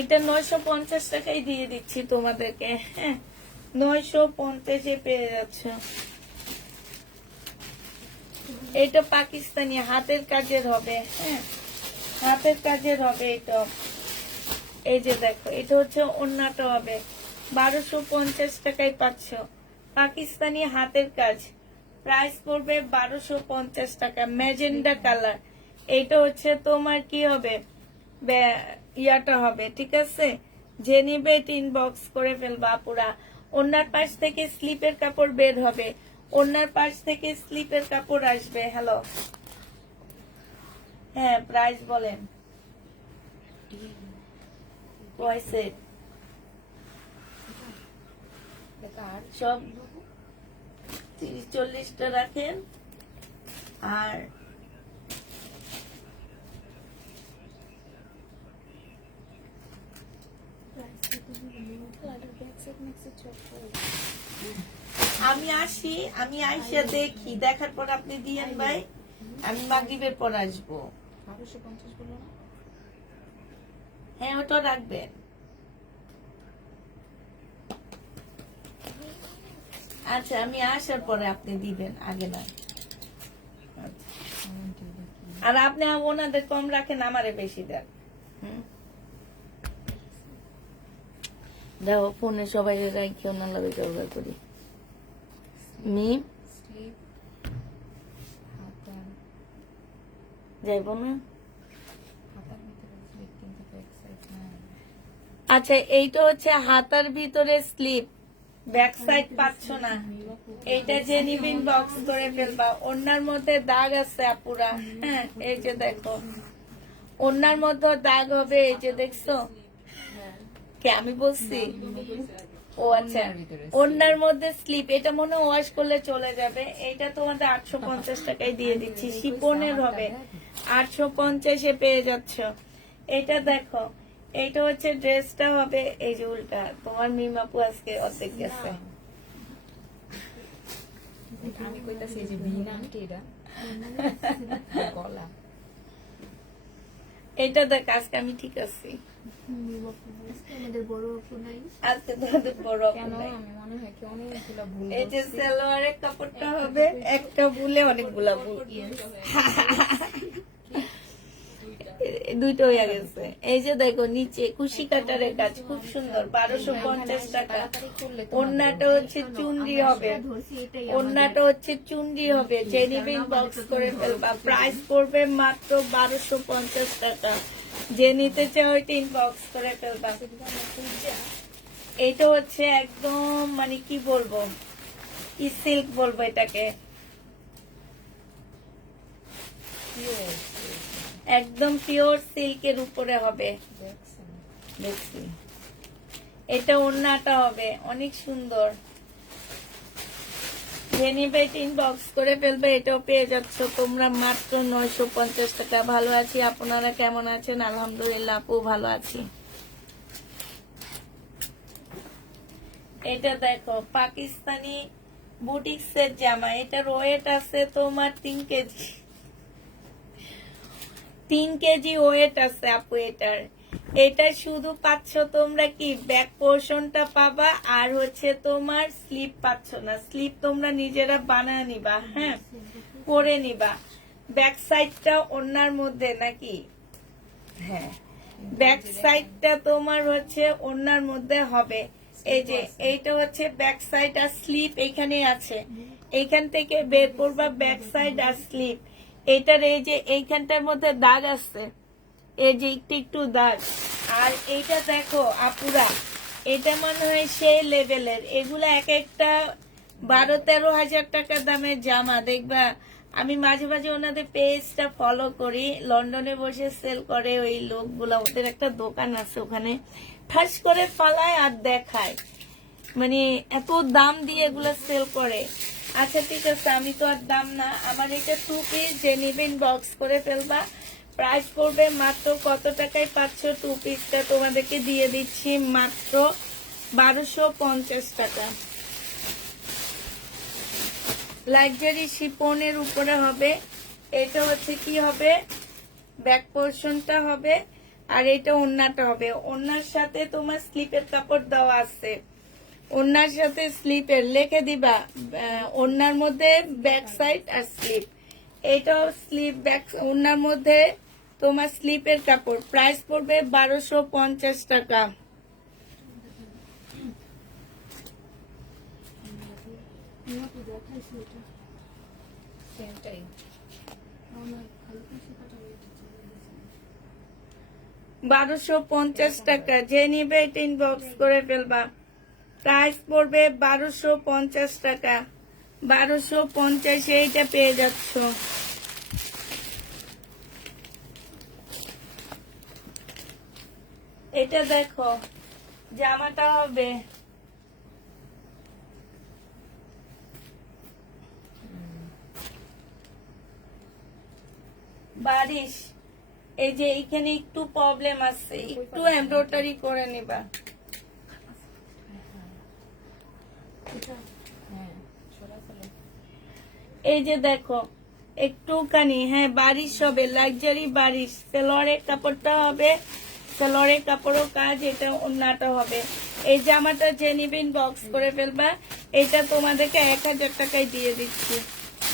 এটা 950 টাকায় দিয়ে দিচ্ছি তোমাদেরকে। হ্যাঁ, 950-এ পেয়ে যাচ্ছ। এটা পাকিস্তানি হাতের কাজের হবে। হ্যাঁ, হাতের কাজের হবে এটা। এই যে দেখো, এটা হচ্ছে ওড়নাটা হবে, 1250 টাকায় পাচ্ছ। পাকিস্তানি হাতের কাজ, প্রাইস পড়বে 1250 টাকা। ম্যাজেন্ডা কালার, এইটা হচ্ছে তোমার কি হবে, ইয়াটা হবে, ঠিক আছে। যে নিবে ইনবক্স করে ফেলবা পুরা। ওনার পাশ থেকে স্লিপের কাপড় বের হবে, ওনার পাশ থেকে স্লিপের কাপড় আসবে। হ্যালো, হ্যাঁ, প্রাইস বলেন। কয়সে সব 30-40টা রাখেন। আর আমি আসি, আমি আইসা দেখি, দেখার পর আপনি দিয়েন ভাই, আমি মাগরিবের পর আসবো। 1250 বললো না? হ্যাঁ, ওটা রাখবেন। আচ্ছা, আমি আসার পরে আপনি দিবেন, আগে না। আচ্ছা। আর আপনি ওনাদের কম রাখেন, আমারে বেশি দেন। দেখো ফোনে সবাই রাখি, ওনার লাগে ব্যবহার করি। মিম স্লিপ হাতার যাইব না। হাতার ভিতরে স্লিপ কিন্তু ব্যাক সাইড নাই। আচ্ছা, এইটা হচ্ছে হাতার ভিতরে স্লিপ, ব্যাক সাইড পাচ্ছ না। এইটা যে নিবিন বক্স করে ফেলবা। ওনার মধ্যে দাগ আছে আপুরা। হ্যাঁ, এই যে দেখো, ওনার মধ্যে দাগ হবে, এই যে দেখছো। কে আমি বলছি? ও আচ্ছা, ওনার মধ্যে স্লিপ, এটা মনে ওয়াশ করলে চলে যাবে। এটা তোমাদের 850 টাকায় দিয়ে দিচ্ছি, শিপনের হবে, 850-এ পেয়ে যাচ্ছ। এটা দেখো, এইটা হচ্ছে ড্রেসটা হবে, এই যে উল্টা। তোমার মিমাপু আজকে অর্ধেক গেছে। আমি কইতাছি এই যে বিন আন্টি এটা গলা এটা দেখ, আজকে আমি ঠিক আছি। আজকে আমাদের বড় আপু নাই। আজকে তোমাদের বড় আপু কেন নাই। আমি মনে হয় কি অনেকগুলো ভুল এই যে করছি। সালোয়ারের কাপড়টা হবে একটা ভুলে অনেকগুলা ভুল, দুইটা হয়ে গেছে। এই যে দেখো নিচে কুশি কাটারের কাজ খুব সুন্দর, 1250 টাকা। তাড়াতাড়ি করলে তো ওন্নাটা হচ্ছে চুনরি হবে, ধরছি এটাই ওন্নাটা হচ্ছে চুনরি হবে। যে নিবে ইনবক্স করে ফেলবা, প্রাইস পড়বে মাত্র 1250 টাকা। যে নিতে চাও ওইটা ইনবক্স করে ফেলবা। এটা হচ্ছে একদম মানে কি বলবো, কি সিল্ক বলবো এটাকে, একদম পিওর সিল্কের উপরে হবে। দেখছেন? দেখছি এটা ওড়নাটা হবে অনেক সুন্দর। যে নিবে এটা ইনবক্স করে ফেলবে, এটাও পেয়ে যাচ্ছ তোমরা মাত্র 950 টাকা। ভালো আছি, আপনারা কেমন আছেন? আলহামদুলিল্লাহ আপু ভালো আছি। এটা দেখো পাকিস্তানি বুটিক্সের জামা, এটার ওয়েট আছে তোমার 3 কেজি, 3 কেজি ওয়েট আছে আপু এটার। এটা শুধু পাচ্ছ তোমরা কি ব্যাক পোর্শনটা পাবা, আর হচ্ছে তোমার স্লিপ পাচ্ছ না। স্লিপ তোমরা নিজেরা বানায় নিবা, হ্যাঁ করে নিবা। ব্যাক সাইডটা ওড়নার মধ্যে নাকি, হ্যাঁ ব্যাক সাইডটা তোমার হচ্ছে ওড়নার মধ্যে হবে। এই যে এইটা হচ্ছে ব্যাক সাইড আর স্লিপ এইখানে আছে, এইখান থেকে বের করবা ব্যাক সাইড আর স্লিপ। এটার এই যে এইখানটার মধ্যে দাগ আছে, এই যে একটু একটু দাগ। আর এইটা দেখো আপুরা, এটা মনে হয় সেই লেভেলের। এগুলা এক একটা 12-13 হাজার টাকা দামের জামা। দেখবা আমি মাঝে মাঝে ওনাদের পেজটা ফলো করি, লন্ডনে বসে সেল করে ওই লোকগুলা, ওদের একটা দোকান আছে ওখানে, ঠাস করে ফালায় আর দেখায়, মানে এত দাম দিয়ে এগুলা সেল করে। আচ্ছা ঠিক আছে, আমি তো আর দাম না, আমার এটা 2 পিস, যে নিবেন বক্স করে ফেলবা। প্রাইস পড়বে মাত্র কত টাকায় পাচ্ছ 2 পিসটা, তোমাদেরকে দিয়ে দিচ্ছি মাত্র 1250 টাকা। লাক্সারি শিপনের উপরে হবে। এটা হচ্ছে কি হবে, ব্যাক পোর্শনটা হবে, আর এটা ওড়নাটা হবে। ওড়নার সাথে তোমার স্লিপের কাপড় দেওয়া আছে, ওড়নার সাথে স্লিপের লিখে দিবা, ওড়নার মধ্যে ব্যাক সাইড আর স্লিপ। এইটাও স্লিপ, ব্যাক ওড়নার মধ্যে তোমার স্লিপের কাপড়। প্রাইস পড়বে 1250 টাকা। দেখাইছি এটা সেমটাই। আমার ভালো কুশি কাটার এটা চলে গেছে। 1250 টাকা। যে নিবে এটা ইনবক্স করে ফেলবা। প্রাইস পড়বে 1250 টাকা। 1250 এইটা পেয়ে যাচ্ছ। এটা দেখো জামাটা হবে বারিশ। এই যে এখানে একটু প্রবলেম আছে, একটু এমব্রয়ডারি করে নিবা। হ্যাঁ, সরাসরি এই যে দেখো একটুখানি, হ্যাঁ বারিশ হবে, লাক্সারি বারিশ। সেলোয়ারের কাপড়টা হবে, সেলোয়ারের কাপড়ও কাজ, এটা ওড়নাটা হবে। এই জামাটা যে নিবেন বক্স করে ফেলবা। এটা তোমাদেরকে 1000 টাকায় দিয়ে দিচ্ছি।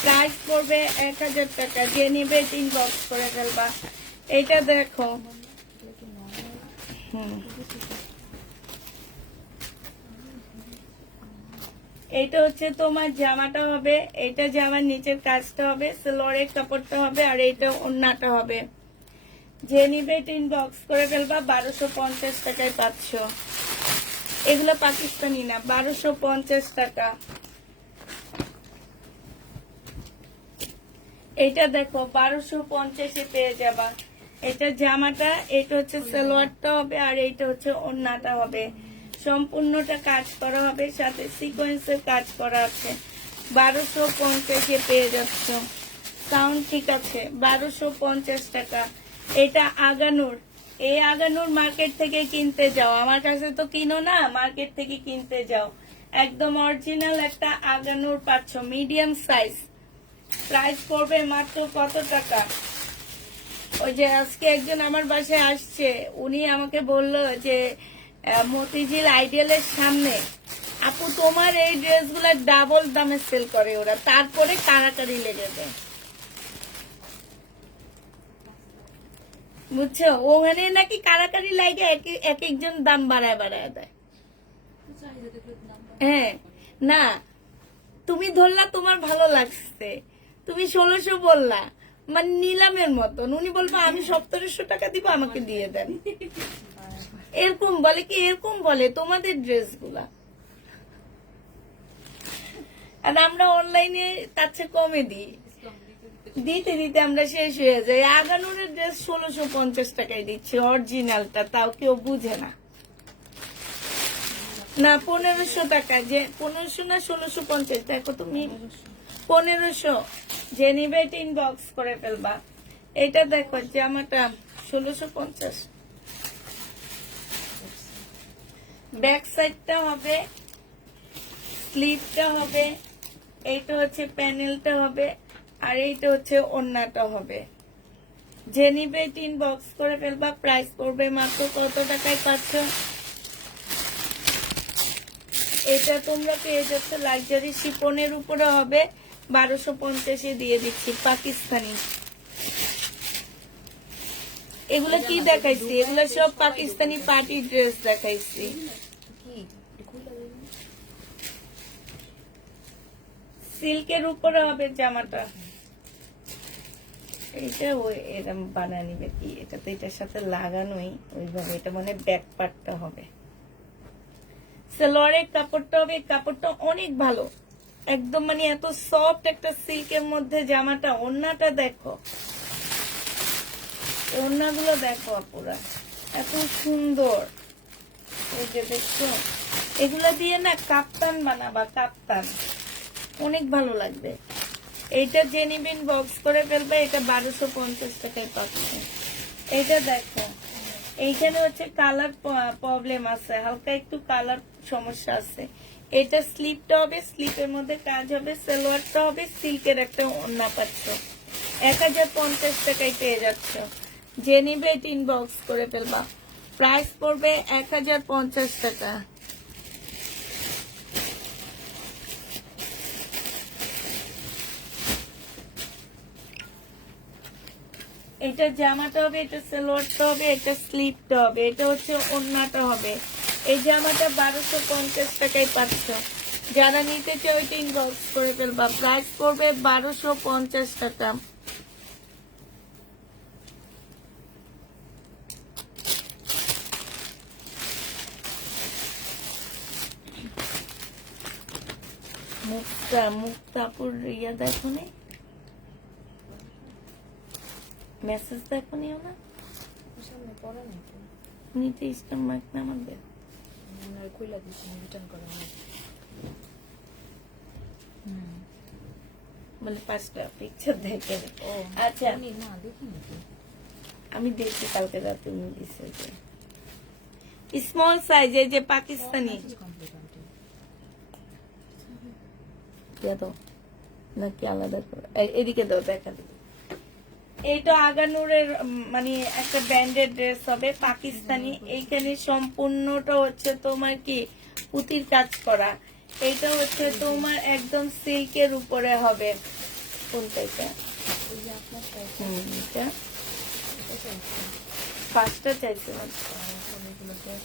প্রাইস পড়বে 1000 টাকা। যে নিবে 3 বক্স করে ফেলবা। এটা দেখো, এইটা হচ্ছে তোমার জামাটা হবে, এটা জামার নিচের কাজটা হবে, সেলোয়ারের কাপড়টা হবে, আর এইটা ওড়নাটা হবে। যে নিবে 3 বক্স করে ফেলবা। 1250 টাকায় পাচ্ছ। এগুলো পাকিস্তানি না, 1250 টাকা। এটা দেখো 1250-এ পেয়ে যাবা। এটা জামাটা, এটা হচ্ছে সালোয়ারটা হবে, আর এইটা হচ্ছে ওড়নাটা হবে। সম্পূর্ণটা কাজ করা হবে, সাথে সিকোয়েন্সের কাজ করা আছে। 1250-এ পেয়ে যাচ্ছ। সাউন্ড ঠিক আছে, 1250 টাকা। এটা আগানুর, এই আগানুর মার্কেট থেকে কিনতে যাও, আমার কাছে তো কিনো না, মার্কেট থেকে কিনতে যাও। একদম অরিজিনাল একটা আগানুর পাচ্ছ, মিডিয়াম সাইজ। প্রাইস পড়বে মাত্র কত টাকা, ওই যে আজকে একজন আমার বাসায় আসছে, উনি আমাকে বলল যে মতিঝিল আইডিয়ালের সামনে আপু তোমার এই ড্রেসগুলো ডাবল দামে সেল করে ওরা, তারপরে কারাকারি লেগে যায়। বুঝছো, ওখানে নাকি কারাকারি লাগে, এক একজন দাম বাড়ায় বাড়ায় দেয়। হ্যাঁ, না তুমি ধরলা তোমার ভালো লাগছে, তুমি 1600 বললা, মানে নিলামের মতন। উনি বলবো আমি 1700 টাকা দিব, আমাকে দিয়ে দেন। এরকম বলে কি, এরকম বলে তোমাদের ড্রেস গুলা। আর আমরা অনলাইনে তার চেয়ে কমে দিই, দিতে দিতে আমরা শেষ হয়ে যাই। আগানুরের ড্রেস 1650 টাকায় দিচ্ছি, অরিজিনালটা, তাও কেউ বুঝে না। না 1500 টাকা, যে 1500 না 1650, দেখো তুমি 1500, যে নিবে এটা ইনবক্স করে ফেলবা। এটা দেখো জামাটা 1650। ব্যাক সাইডটা হবে, স্লিভটা হবে, এইটা হচ্ছে প্যানেলটা হবে, আর এইটা হচ্ছে ওড়নাটা হবে। যে নিবে এটা ইনবক্স করে ফেলবা। প্রাইস পড়বে মাত্র কত টাকায় পাচ্ছ? এটা তোমরা পেয়ে যাচ্ছ লাক্সারি শিপনের উপরে হবে, 1250 দিয়ে দিচ্ছি, পাকিস্তানি। এগুলো কি দেখাইছি? এগুলো সব পাকিস্তানি পার্টি ড্রেস দেখাইছি। সিল্কের উপরে হবে জামাটা। এটা ওই এরকম বানা নিবে কি, এটা তো এটার সাথে লাগানোই ওইভাবে। এটা মানে ব্যাক পার্টটা হবে, সালোয়ারের কাপড়টা হবে, কাপড়টা অনেক ভালো একদম, মানে এত সফট একটা সিল্কের মধ্যে জামাটা। ওড়নাটা দেখো, ওড়নাগুলো দেখো আপুরা, এত সুন্দর। এই যে দেখছো, এগুলা দিয়ে না কাপ্তান বানাবা, কাপ্তান, অনেক ভালো লাগবে। এইটা জেনিবিন বক্স করে ফেলবে, এটা 1250 টাকায় পাচ্ছে। এইটা দেখো, এইখানে হচ্ছে কালার প্রবলেম আছে, হালকা একটু কালার সমস্যা আছে। এটা স্লিপটা হবে, স্লিপের মধ্যে কাজ হবে, সালোয়ারটা হবে, সিল্কের একটা ওড়না পাচ্ছ। 1050 টাকায় পেয়ে যাচ্ছ। যে নিবে এটা ইনবক্স করে ফেলবা। প্রাইস পড়বে 1050 টাকা। এটা জামাটা হবে, এটা সালোয়ারটা হবে, এটা স্লিপটা হবে, এটা হচ্ছে ওড়নাটা হবে। এই জামাটা 1250 টাকায় পাচ্ছ। যারা নিতে চাও ওইটা ইনবক্স করে ফেলবা। প্রাইস পড়বে 1250 টাকা। মুক্তাপুর ইয়া দেখো নি, মেসেজ দেখো নি ওনা, সামনে পড়া নাকি নিতে ইসলাম মাইক নামাবে ওনার কইলা দিছি রিটার্ন করা হয়। বলে 5টা পিকচার দেখে। ও আচ্ছা, আমি না দেখি নাকি, আমি দেখছি কালকে রাতে তুমি দিছে যে স্মল সাইজে, যে পাকিস্তানি। কমপ্লিট আন্টি দিয়া দাও নাকি আলাদা করো, এদিকে দাও, দেখা দিবে। এইটা আগানুরের মানে একটা ব্র্যান্ডেড ড্রেস হবে, পাকিস্তানি। এইখানে সম্পূর্ণটা হচ্ছে তোমার কি পুতির কাজ করা। এইটা হচ্ছে তোমার একদম সিল্কের উপরে হবে। কোনটা এটা? ওই যে আপনার চাইছে এটা এটা চাইছে 5টা চাইছে। সবগুলো ড্রেস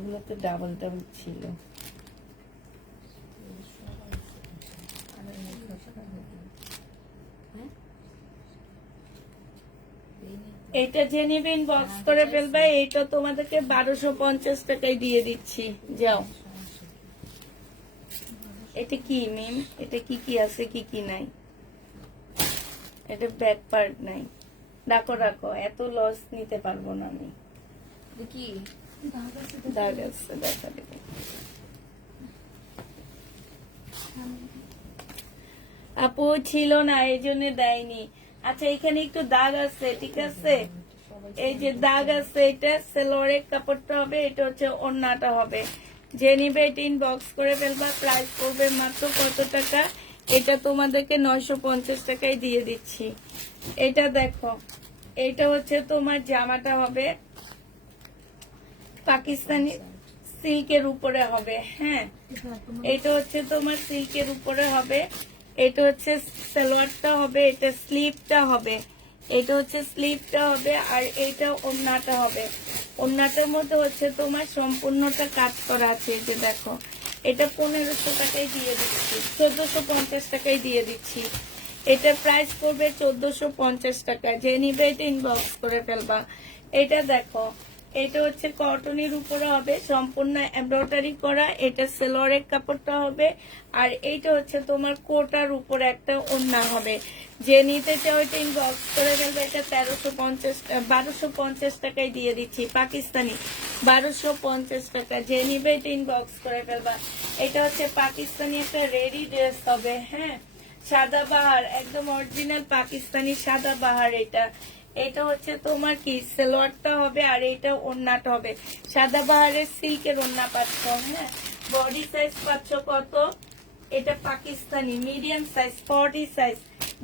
এগুলোতে ডাবল ডাবল ছিল। এইটা জেনিবিন বক্স করে ফেলবে। এইটা তোমাদেরকে 1250 টাকায় দিয়ে দিচ্ছি। যাও, এটা কি মিম, এটা কি কি আছে কি কি নাই, এটা ব্যাক পার্ট নাই। রাখো রাখো, এত লস নিতে পারবো না আমি। কি দাগ আছে, দেখা দেবে। আপু ছিল না, এই জন্য দেয়নি। আচ্ছা, এখানে একটু দাগ আছে, ঠিক আছে। এই যে দাগ আছে, এটা সেলোয়ারের কাপড়টা হবে, এটা হচ্ছে ওড়নাটা হবে। যে নিবে এটা ইনবক্স করে ফেলবা। প্রাইস পড়বে মাত্র কত টাকা? এটা তোমাদেরকে 950 টাকায় দিয়ে দিচ্ছি। এটা দেখো, এটা হচ্ছে তোমার জামাটা হবে পাকিস্তানি সিল্কের উপরে হবে। হ্যাঁ, এটা হচ্ছে তোমার সিল্কের উপরে হবে। এটা হচ্ছে সালোয়ারটা হবে, এটা স্লিভটা হবে, এটা হচ্ছে স্লিভটা হবে, আর এটা ওড়নাটা হবে। ওড়নাটার মধ্যে হচ্ছে তোমার সম্পূর্ণটা কাজ করা আছে। এই যে দেখো, এটা 1500 টাকায় দিয়ে দিচ্ছি, 1450 টাকায় দিয়ে দিচ্ছি। এটা প্রাইস পড়বে 1450 টাকা। যে নিবে এটা ইনবক্স করে ফেলবা। এটা দেখো, এটা হচ্ছে কটনের উপরে হবে, সম্পূর্ণ এমব্রয়ডারি করা। এটা সেলোয়ারের কাপড়টা হবে, আর এইটা হচ্ছে তোমার কোটার উপরে একটা ওড়না হবে। যে নিতে চাও এটা ইনবক্স করে ফেলবে। এটা 1250 টাকায় দিয়ে দিচ্ছি, পাকিস্তানি 1250 টাকা। যে নিবে এটা ইনবক্স করে ফেলবা। এটা হচ্ছে পাকিস্তানি একটা রেডি ড্রেস হবে। হ্যাঁ, সাদা বাহার, একদম অরিজিনাল পাকিস্তানি সাদা বাহার। এটা হচ্ছে তোমার কি সালোয়ারটা হবে, আর এটা ওড়নাটা হবে। সাদা বাহারের সিল্কের ওড়না পাচ্ছ। হ্যাঁ, বডি সাইজ পাচ্ছ কত? এটা পাকিস্তানি মিডিয়াম সাইজ 40 সাইজ।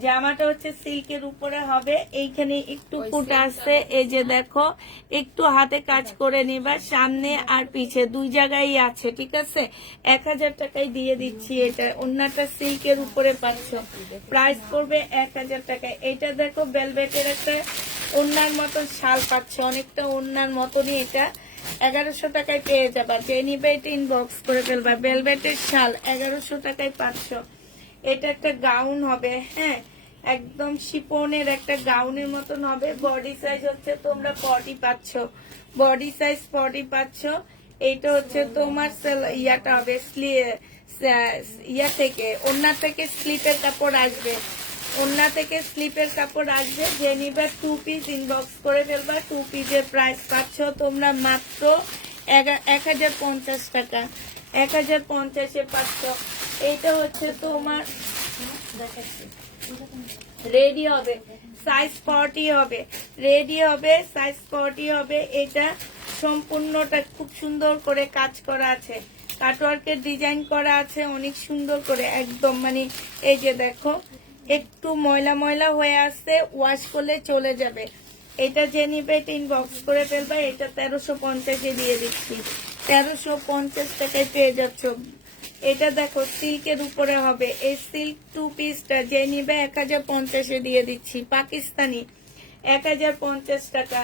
জামাটা হচ্ছে সিল্কের উপরে হবে। এইখানে একটু ফুটা আছে, এই যে দেখো, একটু হাতে কাজ করে নিবা, সামনে আর পিছে দুই জায়গায় আছে। ঠিক আছে, 1000 টাকায় দিয়ে দিচ্ছি। এটা ওড়নাটা সিল্কের উপরে পাচ্ছ, প্রাইস পড়বে 1000 টাকায়। এটা দেখো, ভেলভেটের একটা ওড়নার মতন শাল পাচ্ছ, অনেকটা ওড়নার মতনই। এটা 1100 টাকায় পেয়ে যাবা। যে নিবে এটা ইনবক্স করে ফেলবা। ভেলভেটের শাল 1100 টাকায় পাচ্ছ। এটা একটা গাউন হবে। হ্যাঁ, একদম শিপনের একটা গাউনের মতন হবে। বডি সাইজ হচ্ছে তোমরা 40 পাচ্ছ, বডি সাইজ 40 পাচ্ছ। এইটা হচ্ছে তোমার ইয়াটা হবে, ইয়া থেকে ওড়না থেকে স্লিপের কাপড় আসবে, ওড়না থেকে স্লিপের কাপড় আসবে। যে নিবে 2 পিস ইনবক্স করে ফেলবা। 2 পিসের প্রাইস পাচ্ছ তোমরা মাত্র 1050 টাকা। 1050-এ পাচ্ছ। এইটা হচ্ছে তোমার রেডি হবে, সাইজ 40 হবে, রেডি হবে, সাইজ 40 হবে। এটা সম্পূর্ণটা খুব সুন্দর করে কাজ করা আছে, কাটওয়ার্কের ডিজাইন করা আছে অনেক সুন্দর করে, একদম মানে এই যে দেখো, একটু ময়লা ময়লা হয়ে আসছে, ওয়াশ করলে চলে যাবে। এটা যে নিবে এটা ইনবক্স করে ফেলবা। এটা 1350-এ দিয়ে দিচ্ছি, 1350 টাকায় পেয়ে যাচ্ছ। এটা দেখো, সিল্কের উপরে হবে। এই সিল্ক 2 পিসটা যে নিবে 1050-এ দিয়ে দিচ্ছি, পাকিস্তানি 1050 টাকা।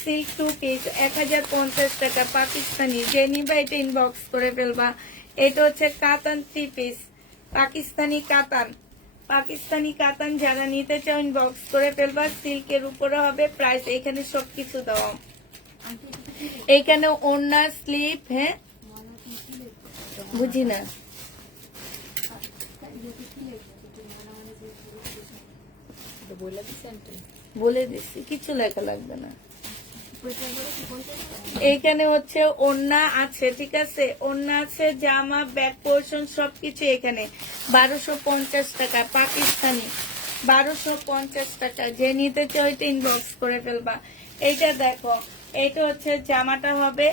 সিল্ক 2 পিস 1050 টাকা, পাকিস্তানি। যে নিবে এটা ইনবক্স করে ফেলবা। এটা হচ্ছে কাতান 3 পিস, পাকিস্তানি কাতান, পাকিস্তানি কাতান। যারা নিতে চাও ইনবক্স করে ফেলবা। সিল্কের উপরে হবে, প্রাইস এখানে সবকিছু দেওয়া। এইখানে ওড়না, স্লিপ। হ্যাঁ, বুঝি না, বলে দিচ্ছি, কিছু লেখা লাগবে না। এইখানে হচ্ছে ওড়না আছে, ঠিক আছে, ওড়না আছে, জামা, ব্যাক পোর্শন সবকিছু এখানে। 1250 টাকা, পাকিস্তানি 1250 টাকা। যে নিতে চাও এটা ইনবক্স করে ফেলবা। এইটা দেখো, এইটা হচ্ছে জামাটা হবে,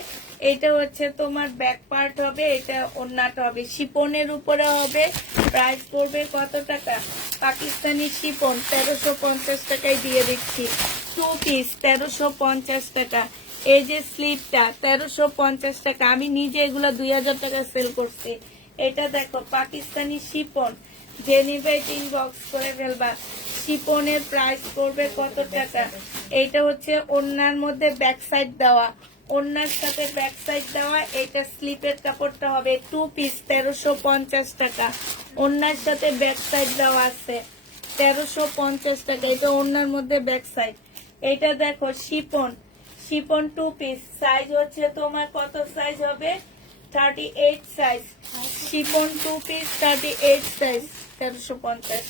এটা হচ্ছে তোমার ব্যাক পার্ট হবে, এটা ওড়নাটা হবে, শিপনের উপরে হবে। প্রাইস পড়বে কত টাকা? পাকিস্তানি শিপন 1350 টাকায় দিয়ে দিচ্ছি। 2 পিস 1350 টাকা। এই যে স্লিপটা 1350 টাকা। আমি নিজে এগুলো 2000 টাকা সেল করছি। এটা দেখো, পাকিস্তানি শিপন। যে নিবে ইনবক্স করে ফেলবা। শিপনের প্রাইস পড়বে কত টাকা? এইটা হচ্ছে ওড়নার মধ্যে ব্যাক সাইড দেওয়া, ওড়নার সাথে ব্যাক সাইড দেওয়া। এটা স্লিপের কাপড়টা হবে। 2 পিস 1350 টাকা। ওড়নার সাথে ব্যাক সাইড দেওয়া আছে, 1350 টাকা। এটা ওড়নার মধ্যে ব্যাক সাইড। এটা দেখো, শিপন, শিপন 2 পিস। সাইজ হচ্ছে তোমার কত সাইজ হবে? 38 সাইজ। Shipon 2 piece 38 size, 1350।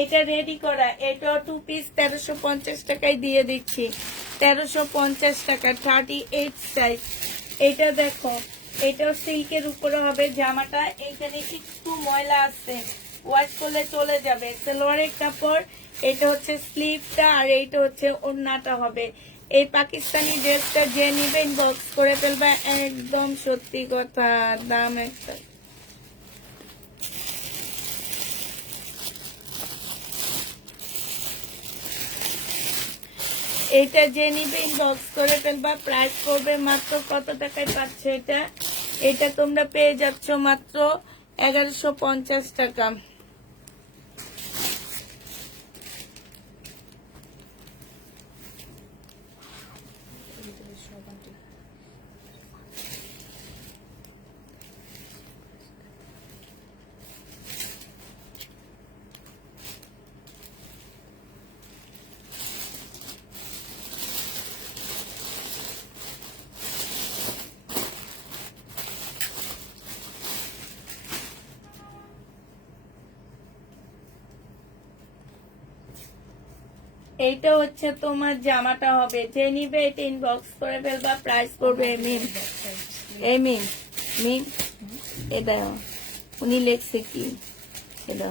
এটা রেডি করা, এটাও 2 পিস 1350 টাকায় দিয়ে দিচ্ছি, 1350 টাকা, 38 সাইজ। এটা দেখো, এটাও সিল্কের উপরে হবে। জামাটা এখানে একটু ময়লা আছে, ওয়াশ করলে চলে যাবে। সালোয়ারের কাপড়। এটা হচ্ছে স্লিভটা, আর এইটা হচ্ছে ওড়নাটা হবে। এই পাকিস্তানি ড্রেসটা যে নিবে ইনবক্স করে ফেলবা, একদম সত্যি কথা, দাম একটা। এটা যে নিবে ইনবক্স করে ফেলবা, প্রাইস পড়বে মাত্র কত টাকায় পাচ্ছ এটা? এটা তোমরা পেয়ে যাচ্ছ মাত্র 1150 টাকা। সব আন্টি এইটা হচ্ছে তোমার জামাটা হবে, যে নিবে এটা ইনবক্স করে ফেলবা, প্রাইস পড়বে মিম মিম মিম। এটা উনি লেখছে কি এটা,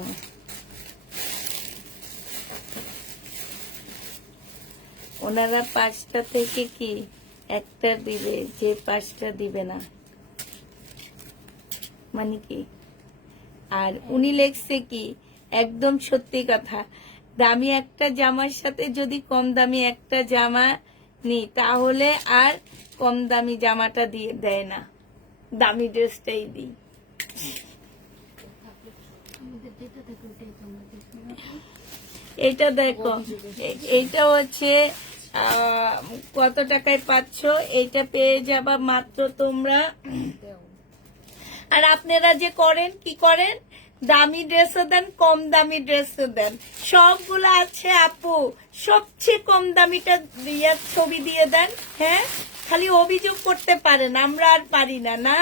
ওনারা 5টা থেকে কি একটা দিবে, যে 5টা দিবে না মানে কি। আর উনি লেখছে কি, একদম সত্যি কথা, দামি একটা জামার সাথে যদি কম দামি একটা জামা নি তাহলে আর কম দামি জামাটা দিয়ে দেয় না, দামি ড্রেসটাই দিই। আমাদের যেটা থাকে ওটাই তোমরা দেখো না। এইটা দেখো, এইটা হচ্ছে কত টাকায় পাচ্ছ? এইটা পেয়ে যাবা মাত্র তোমরা। দেও আর আপনারা যে করেন কি করেন, দামি ড্রেসও দেন, কম দামি ড্রেসও দেন, সবগুলো আছে আপু, সবচেয়ে কম দামিটা দিয়ে ছবি দিয়ে দেন। হ্যাঁ, খালি অভিযোগ করতে পারেন, আমরা আর পারি না। না,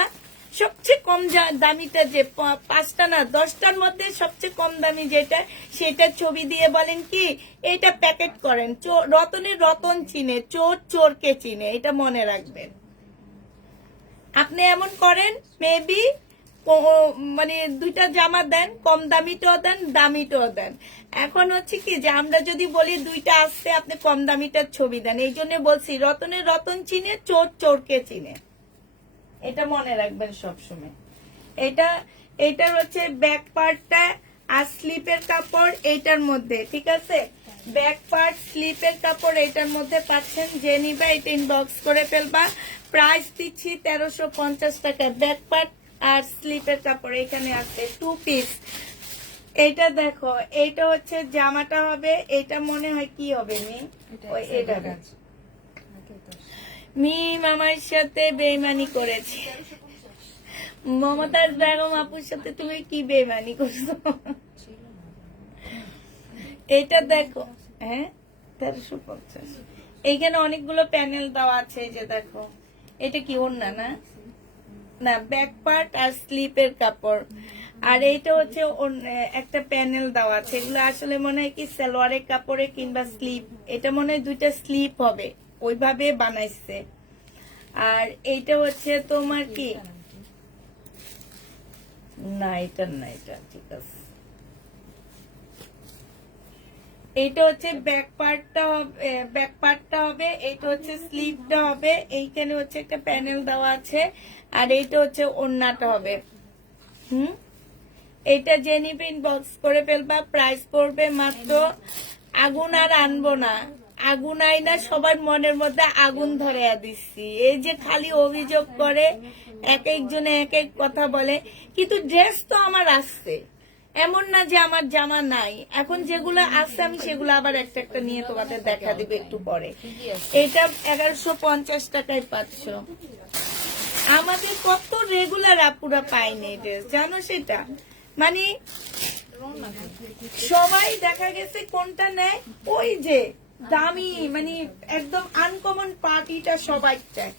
সবচেয়ে কম দামিটা যে 5টা না 10টার মধ্যে সবচেয়ে কম দামি যেটা, সেটা ছবি দিয়ে বলেন কি এটা প্যাকেট করেন। রতনের রতন চিনে, চোর চোরকে চিনে, এটা মনে রাখবেন। আপনি এমন করেন, মেবি মানে 2টা জামা দেন, কম দামিটাও দেন, দামিটাও দেন। এখন হচ্ছে কি যে আমরা যদি বলি 2টা আসছে, আপনি কম দামিটার ছবি দেন। এই জন্য বলছি রতনের রতন চিনে, চোর চোরকে চিনে, এটা মনে রাখবেন সবসময়। এটার হচ্ছে ব্যাক পার্টটা আর স্লিপের কাপড় এইটার মধ্যে, ঠিক আছে? ব্যাক পার্ট স্লিপের কাপড় এইটার মধ্যে পাচ্ছেন, যে নিবা এটা ইনবক্স করে ফেলবা, প্রাইস দিচ্ছি 1350 টাকা। ব্যাক পার্ট আর স্লিপের কাপড় এখানে আছে 2 পিস। এইটা দেখো, এইটা হচ্ছে জামাটা হবে, এটা মনে হয় কি হবে মি, ওই এটা মিম আমার সাথে বেইমানি করেছে। মমতাজ বেগম আপুর সাথে তুমি কি বেইমানি করছো? এটা দেখো, হ্যাঁ 1350। এইখানে অনেকগুলো প্যানেল দেওয়া আছে, এই যে দেখো, এটা কি ওড়না না? না, ব্যাক পার্ট আর স্লিপের কাপড়। আর এইটা হচ্ছে একটা প্যানেল দেওয়া আছে। এগুলো আসলে মনে হয় কি সালোয়ারের কাপড়ে কিংবা স্লিপ, এটা মনে হয় 2টা স্লিপ হবে, ওইভাবে বানাইছে। আর এইটা হচ্ছে তোমার কি, না এটা না, এটা ঠিক আছে। এইটা হচ্ছে ব্যাক পার্টটা হবে, ব্যাক পার্টটা হবে, এইটা হচ্ছে স্লিভটা হবে, এইখানে হচ্ছে একটা প্যানেল দেওয়া আছে, আর এইটা হচ্ছে ওড়নাটা হবে। এইটা যে নিবে ইনবক্স করে ফেলবা, প্রাইস পড়বে মাত্র, আগুন আর আনবো না, আগুন আই না, সবার মনের মধ্যে আগুন ধরে দিচ্ছি। এই যে খালি অভিযোগ করে, এক একজনে এক এক কথা বলে, কিন্তু ড্রেস তো আমার আসছে, এমন না যে আমার জামা নাই। এখন যেগুলো আসছে আমি সেগুলো আবার একটা একটা নিয়ে তোমাদের দেখা দিবে একটু পরে। এটা 1150 টাকায় পাচ্ছ। আমাদের কত রেগুলার আপুরা পাইনি ড্রেস, জানো সেটা? মানে সবাই দেখা গেছে কোনটা নেয়, ওই যে দামি মানে একদম আনকমন পার্টিটা সবাই চায়।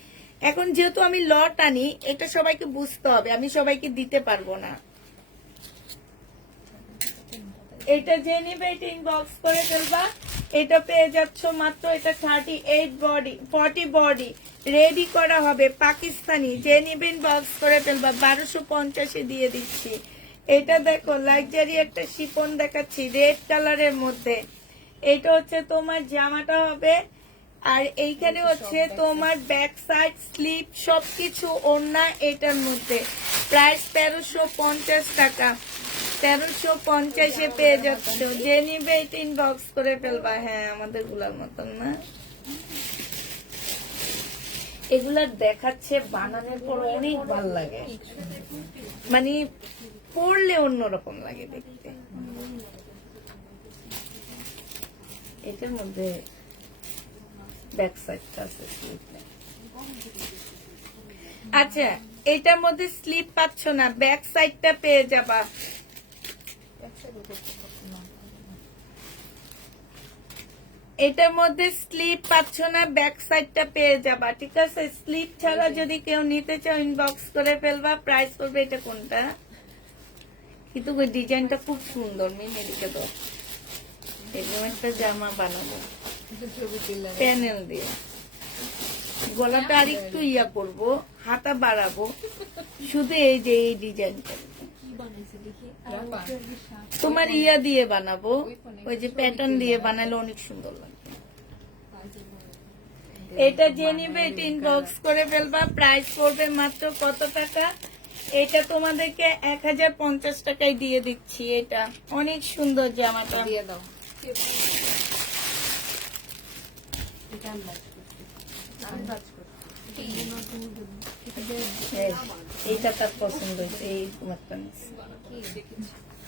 এখন যেহেতু আমি লট আনি, এটা সবাইকে বুঝতে হবে, আমি সবাইকে দিতে পারবো না। এটা যে নিবে এটা ইনবক্স করে ফেলবা, এটা পেয়ে যাচ্ছ মাত্র, এটা 38 বডি 40 বডি রেডি করা হবে, পাকিস্তানি। যে নিবে ইনবক্স করে ফেলবা, 1250 দিয়ে দিচ্ছি। এটা দেখো, লাক্সারি একটা শিফন দেখাচ্ছি রেড কালারের মধ্যে। এটা হচ্ছে তোমার জামাটা হবে, আর এইখানে হচ্ছে তোমার ব্যাক সাইড স্লিপ সবকিছু ওড়না এটার মধ্যে। প্রাইস 1350 টাকা, 1350-এ পেয়ে যাচ্ছ। যে নিবে এটা ইনবক্স করে ফেলবা। হ্যাঁ, আমাদের গুলার মতন না, এগুলা দেখাচ্ছে বানানোর পর অনেক ভাল লাগে, মানে পরলে অন্যরকম লাগে দেখতে। এটার মধ্যে ব্যাক সাইডটা আছে, স্লিপ নেই। আচ্ছা, এটার মধ্যে স্লিপ পাচ্ছ না, ব্যাক সাইডটা পেয়ে যাবা। এটার মধ্যে স্লিপ পাচ্ছ না, ব্যাক সাইডটা পেয়ে যাবা, ঠিক আছে? স্লিপ ছাড়া যদি কেউ নিতে চাও ইনবক্স করে ফেলবা। প্রাইস করবে এটা কোনটা, কিন্তু ওই ডিজাইনটা খুব সুন্দর। মিনি দিকে তো এরকম একটা জামা বানাবো প্যানেল দিয়ে, গলাটা আর একটু ইয়া করবো, হাতা বাড়াবো, শুধু এই যে এই ডিজাইনটা তোমার ইয়া দিয়ে বানাবো, ওই যে প্যাটার্ন দিয়ে বানালে অনেক সুন্দর লাগবে। এটা যে নিবে এটা ইনবক্স করে ফেলবা। প্রাইস পড়বে মাত্র কত টাকা? এটা তোমাদেরকে 1050 টাকায় দিয়ে দিচ্ছি। এটা অনেক সুন্দর জামাটা, দিয়ে দাও। এইটা তার পছন্দ হয়েছে, এই কুমারটা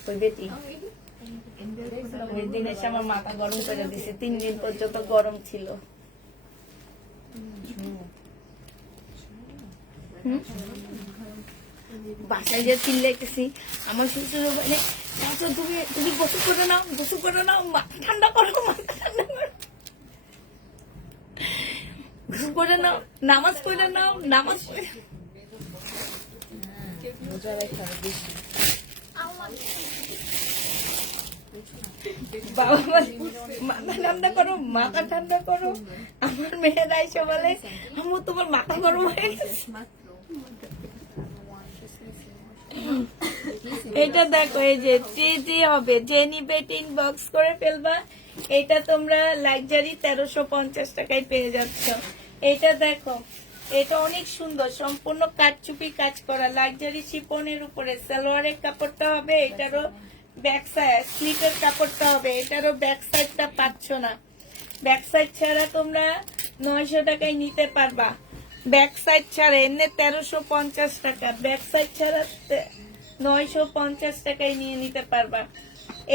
ওই বেটি ওই দিন এসে আমার মাথা গরম করে দিছে, 3 দিন পর্যন্ত গরম ছিল। বাসায় যে চিল্লাইতেছি, আমার শ্বশুর বলে তুমি তুমি গোসল করে নাও, গোসল করে নাও, মাথা ঠান্ডা করো, মাথা ঠান্ডা করো, গোসল করে নাও, নামাজ পড়ে নাও, নামাজ পড়ে। বাবা মাথা ঠান্ডা করো, মাথা ঠান্ডা করো। আমার মেয়েরা এসে বলে আম্মু তোমার মাথা গরম হয়ে গেছে। এটা দেখো, এই যে জি হবে, যে নিবে ইনবক্স করে ফেলবা। এটা তোমরা লাক্সারি 1350 টাকায় পেয়ে যাচ্ছ। এটা দেখো, এটা অনেক সুন্দর, সম্পূর্ণ কাটচুপি কাজ করা লাক্সারি শিপনের উপরে। সালোয়ারের কাপড়টা হবে, এটারও ব্যাক সাইড স্লিপের কাপড়টা হবে, এটারও ব্যাক সাইডটা পাচ্ছ না। ব্যাক সাইড ছাড়া তোমরা 900 টাকায় নিতে পারবা। ব্যাক সাইড ছাড়া এমনি 1350 টাকা, ব্যাক সাইড ছাড়া 950 টাকায় নিয়ে নিতে পারবা।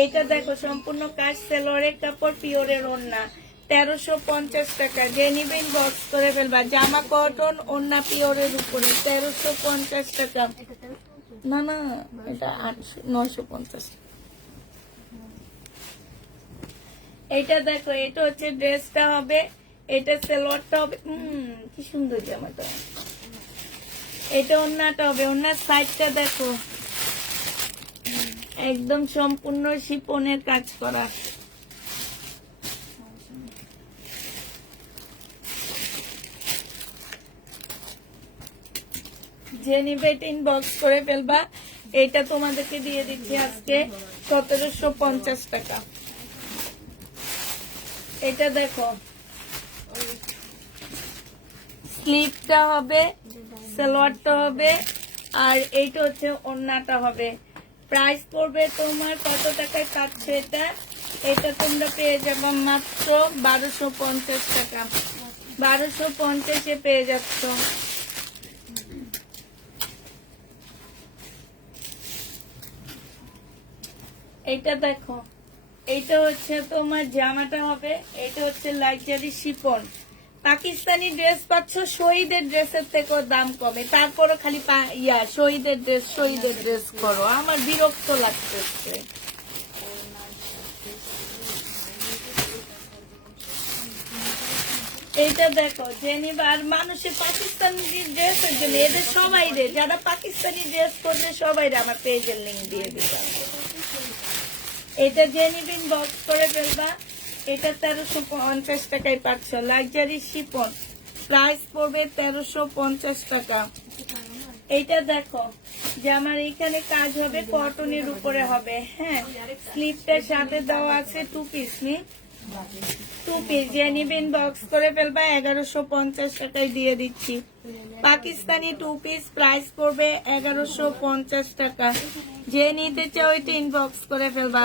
এইটা দেখো, সম্পূর্ণ কাজ, সালোয়ারের কাপড়, পিওরের ওড়না, 1350 টাকা। যে নিবে ইনবক্স করে ফেলবা। জামা কটন, ওড়না পিওরের উপরে, 1350 টাকা। না না, এটা 950। এইটা দেখো, এটা হচ্ছে ড্রেসটা হবে, এটা সালোয়ারটা হবে। কি সুন্দর জামাটা। এটা ওড়নাটা হবে, ওড়নার সাইডটা দেখো, একদম সম্পূর্ণ শিপনের কাজ করা। যে নিবে এটা ইনবক্স করে ফেলবা। এটা তোমাদেরকে দিয়ে দিচ্ছি আজকে 1750 টাকা। এটা দেখো, স্লিপটা হবে, সালোয়ারটা হবে, আর এইটা হচ্ছে ওড়নাটা হবে। প্রাইস পড়বে তোমার কত টাকায় পাচ্ছে এটা? এটা তোমরা পেয়ে যাবে মাত্র 1250 টাকা। 1250-এ পেয়ে যাচ্ছ। এইটা দেখো, এইটা হচ্ছে তোমার জামাটা হবে, এটা হচ্ছে লাক্সারি শিফন। পাকিস্তানি ড্রেস পাচ্ছ শহীদের ড্রেসের থেকেও দাম কমে, তারপরও খালি শহীদের ড্রেস করো, আমার বিরক্ত লাগতেছে। এইটা দেখো, জেনিবা। আর মানুষের পাকিস্তানি ড্রেসের জন্য এদের সবাই রে, যারা পাকিস্তানি ড্রেস করবে সবাই রে আমার পেজের লিঙ্ক দিয়ে দিবা। এটা জেনিবিন বক্স করে ফেলবা। এটা 1350 টাকায় পাচ্ছ, লাক্সারি শিফন। প্রাইস পড়বে 1350 টাকা। এইটা দেখো, যে আমার এখানে কাজ হবে, কটনের উপরে হবে। হ্যাঁ, স্লিপটার সাথে দেওয়া আছে 2 পিস নি। 2 পিস যে নিবেন বক্স করে ফেলবা 1150 টাকায় দিয়ে দিচ্ছি। পাকিস্তানি 2 পিস প্রাইস পড়বে 1150 টাকা। যে নিতে চাও এটা ইনবক্স করে ফেলবা।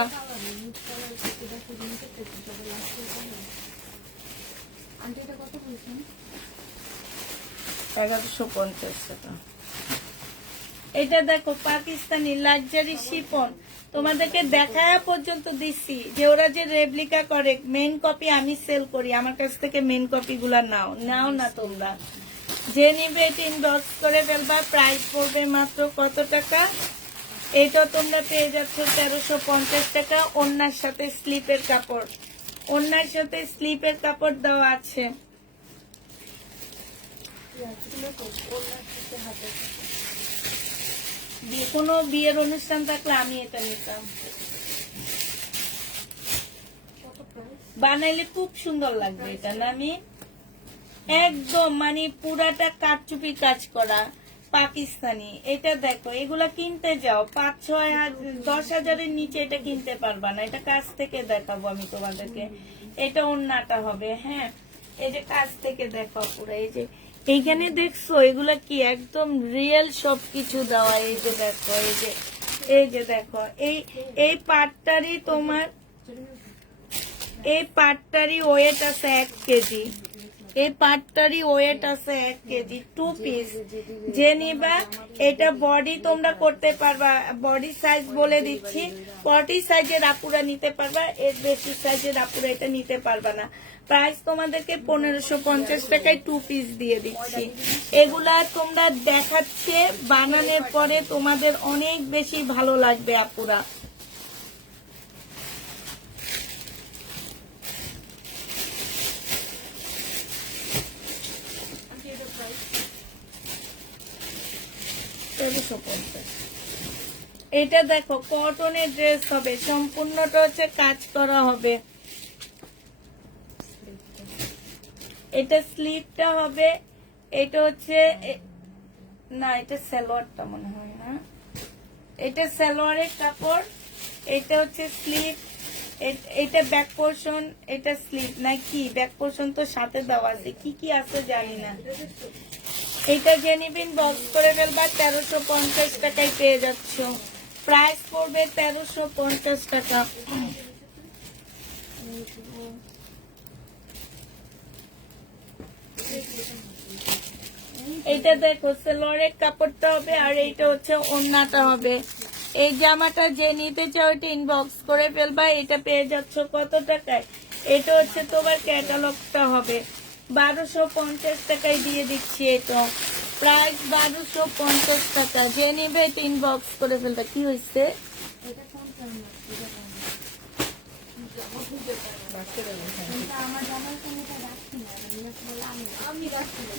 আন্টি এটা কত বলছেন? 1150 টাকা। এটা দেখো পাকিস্তানি লাক্সারি শিফন, তোমাদেরকে দেখায় পর্যন্ত দিচ্ছি যে ওরা যে রেপ্লিকা করে। মেন কপি আমি সেল করি, আমার কাছ থেকে মেন কপি গুলা নাও না তোমরা। যে নিবে এটা ইনবক্স করে ফেলবা। প্রাইস পড়বে মাত্র কত টাকা? এটা তোমরা পেয়ে যাচ্ছ 1350 টাকা। ওড়নার সাথে স্লিপের কাপড়, ওড়নার সাথে স্লিপের কাপড় দেওয়া আছে। কোনো বিয়ের অনুষ্ঠান থাকলে আমি এটা নিতাম। বানাইলে খুব সুন্দর লাগবে এটা না? আমি একদম মানে পুরাটা কারচুপি কাজ করা পাকিস্তানি। এটা দেখো, এগুলা কিনতে যাও 5-6-10 হাজারের নিচে এটা কিনতে পারবা না। এটা কাছ থেকে দেখাবো আমি তোমাদেরকে। এটা ওন্নাটা হবে। হ্যাঁ, এই যে কাছ থেকে দেখো পুরো। এই যে এইখানে দেখছো এগুলা কি একদম রিয়েল সবকিছু দেওয়া। এই যে দেখো, এই যে দেখো, এই পাটটারই তোমার এই পাটটারই ওয়েট আছে 1 কেজি। এই পাটটারই ওয়েট আছে 1 কেজি। 2 পিস যে নিবা এটা বডি তোমরা করতে পারবা। বডি সাইজ বলে দিচ্ছি, 40 সাইজের আপুরা নিতে পারবা, এর বেশি সাইজের আপুরা এটা নিতে পারবা না। প্রাইস তোমাদেরকে 1550 টাকায় 2 পিস দিয়ে দিচ্ছি। এগুলা তোমরা দেখাচ্ছে বানানোর পরে তোমাদের অনেক বেশি ভালো লাগবে আপুরা। এটা দেখো কটনের ড্রেস হবে, সম্পূর্ণটা হচ্ছে কাজ করা হবে। এটা স্লিপটা হবে, এটা হচ্ছে না, এটা সালোয়ারটা মনে হয় না, এটা সালোয়ারের কাপড়, এটা হচ্ছে স্লিপ, এটা ব্যাক পোর্শন, এটা স্লিপ না কি ব্যাক পোর্শন তো সাথে দেওয়া আছে, কি কি আছে জানি না। এটা যে নিবেন বক্স করে ফেলবা 1350 টাকায় পেয়ে যাচ্ছ। প্রাইস পড়বে 1350 টাকা। এইটা দেখো সালোয়ারের কাপড়টা হবে আর এইটা হচ্ছে ওড়নাটা হবে। এই জামাটা যে নিতে চাও এটা ইনবক্স করে ফেলবা। এটা পেয়ে যাচ্ছ কত টাকায়? এটা হচ্ছে তোমার ক্যাটালগটা হবে 1250 টাকায় দিয়ে দিচ্ছি। এটা প্রাইস 1250 টাকা। যে নিবে এটা ইনবক্স করে ফেলবা। কি হয়েছে? এটা কোন কারণে আমার জামার সঙ্গে রাখছি না, আমি রাখছি না।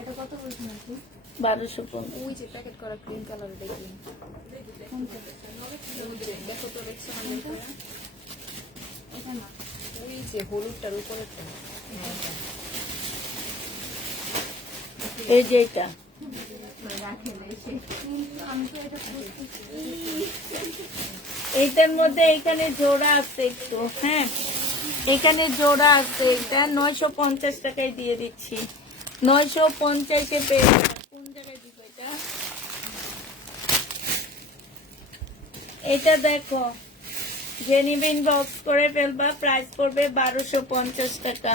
এটা কত বলছেন আপনি? 1250। ওই যে প্যাকেট করা গ্রিন কালারের দেখি দেখো তো দেখছো এটা না, ওই যে হলুদটার উপরেরটা এই যে এটা রাখেন এসে। আমি তো এটা করতেছি। এইটার মধ্যে এখানে জোড়া আছে একটু। হ্যাঁ, এখানে জোড়া আছে। এটা 950 টাকায় দিয়ে দিচ্ছি। 950-এ পেয়ে যাবেন। কোন জায়গায় দিব এটা? এটা দেখো যে নিবেন বক্স করে ফেলবা। প্রাইস পড়বে 1250 টাকা।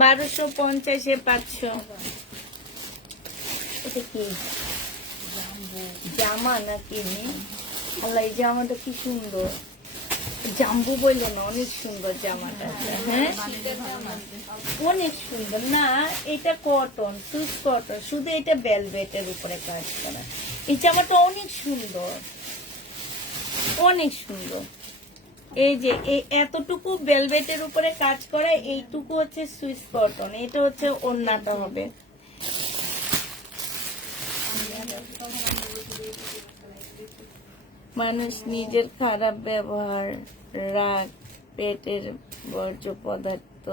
1250-এ পাচ্ছ। এটা কি জামা নাকি? আল্লাহ, এই জামাটা কি সুন্দর। জাম্বু বললো না, অনেক সুন্দর জামাটা। হ্যাঁ, অনেক সুন্দর না? এটা কটন, সুইস কটন, শুধু এটা ভেলভেটের উপরে কাজ করা। এই জামাটা অনেক সুন্দর, অনেক সুন্দর। এই যে এতটুকু ভেলভেটের উপরে কাজ করা, এইটুকু হচ্ছে সুইস কটন। এটা হচ্ছে ওড়নাটা হবে। মানুষ নিজের খারাপ ব্যবহার, রাগ, পেটের বর্জ্য পদার্থ,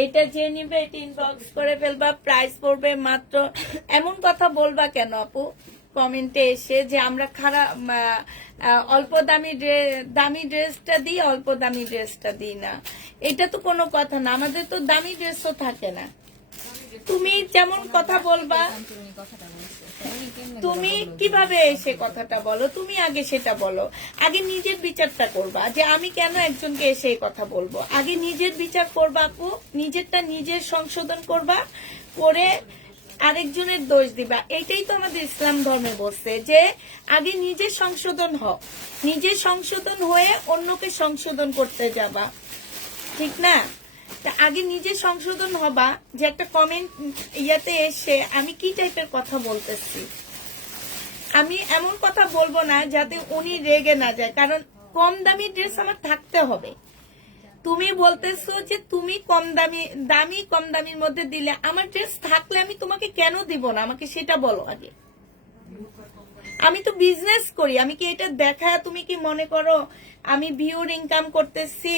এটা যে নিবে এটা ইনবক্স করে ফেলবা, প্রাইস পড়বে মাত্র। এমন কথা বলবা কেন আপু কমেন্টে এসে যে আমরা খারাপ অল্প দামি ড্রেসটা দিই, অল্প দামি ড্রেসটা দিই না? এটা তো কোনো কথা না, আমাদের তো দামি ড্রেসও থাকে না। তুমি যেমন কথা বলবা, উনি কথাটা বলছে উনি কেমনে তুমি কিভাবে এসে কথাটা বলো, তুমি আগে সেটা বলো। আগে নিজের বিচারটা করবা যে আমি কেন একজনকে এসে এই কথা বলবো। আগে নিজের বিচার করবা আপু, নিজেরটা নিজের সংশোধন করবা, করে আরেকজনের দোষ দিবা। এটাই তো আমাদের ইসলাম ধর্মে বলছে যে আগে নিজের সংশোধন হও, নিজের সংশোধন হয়ে অন্যকে সংশোধন করতে যাবা, ঠিক না? তা আগে নিজে সংশোধন হবা যে একটা কমেন্ট ইয়াতে এসে আমি কি টাইপের কথা বলতেছি। আমি এমন কথা বলবো না যাতে উনি রেগে না যায়, কারণ কম দামি ড্রেস আমার থাকতে হবে। তুমি বলতেছো যে তুমি কম দামির মধ্যে দিলে, আমার ড্রেস থাকলে আমি তোমাকে কেন দিব না, আমাকে সেটা বলো আগে। আমি তো বিজনেস করি, আমি কি এটা দেখায় তুমি কি মনে করো আমি ভিউর ইনকাম করতেছি?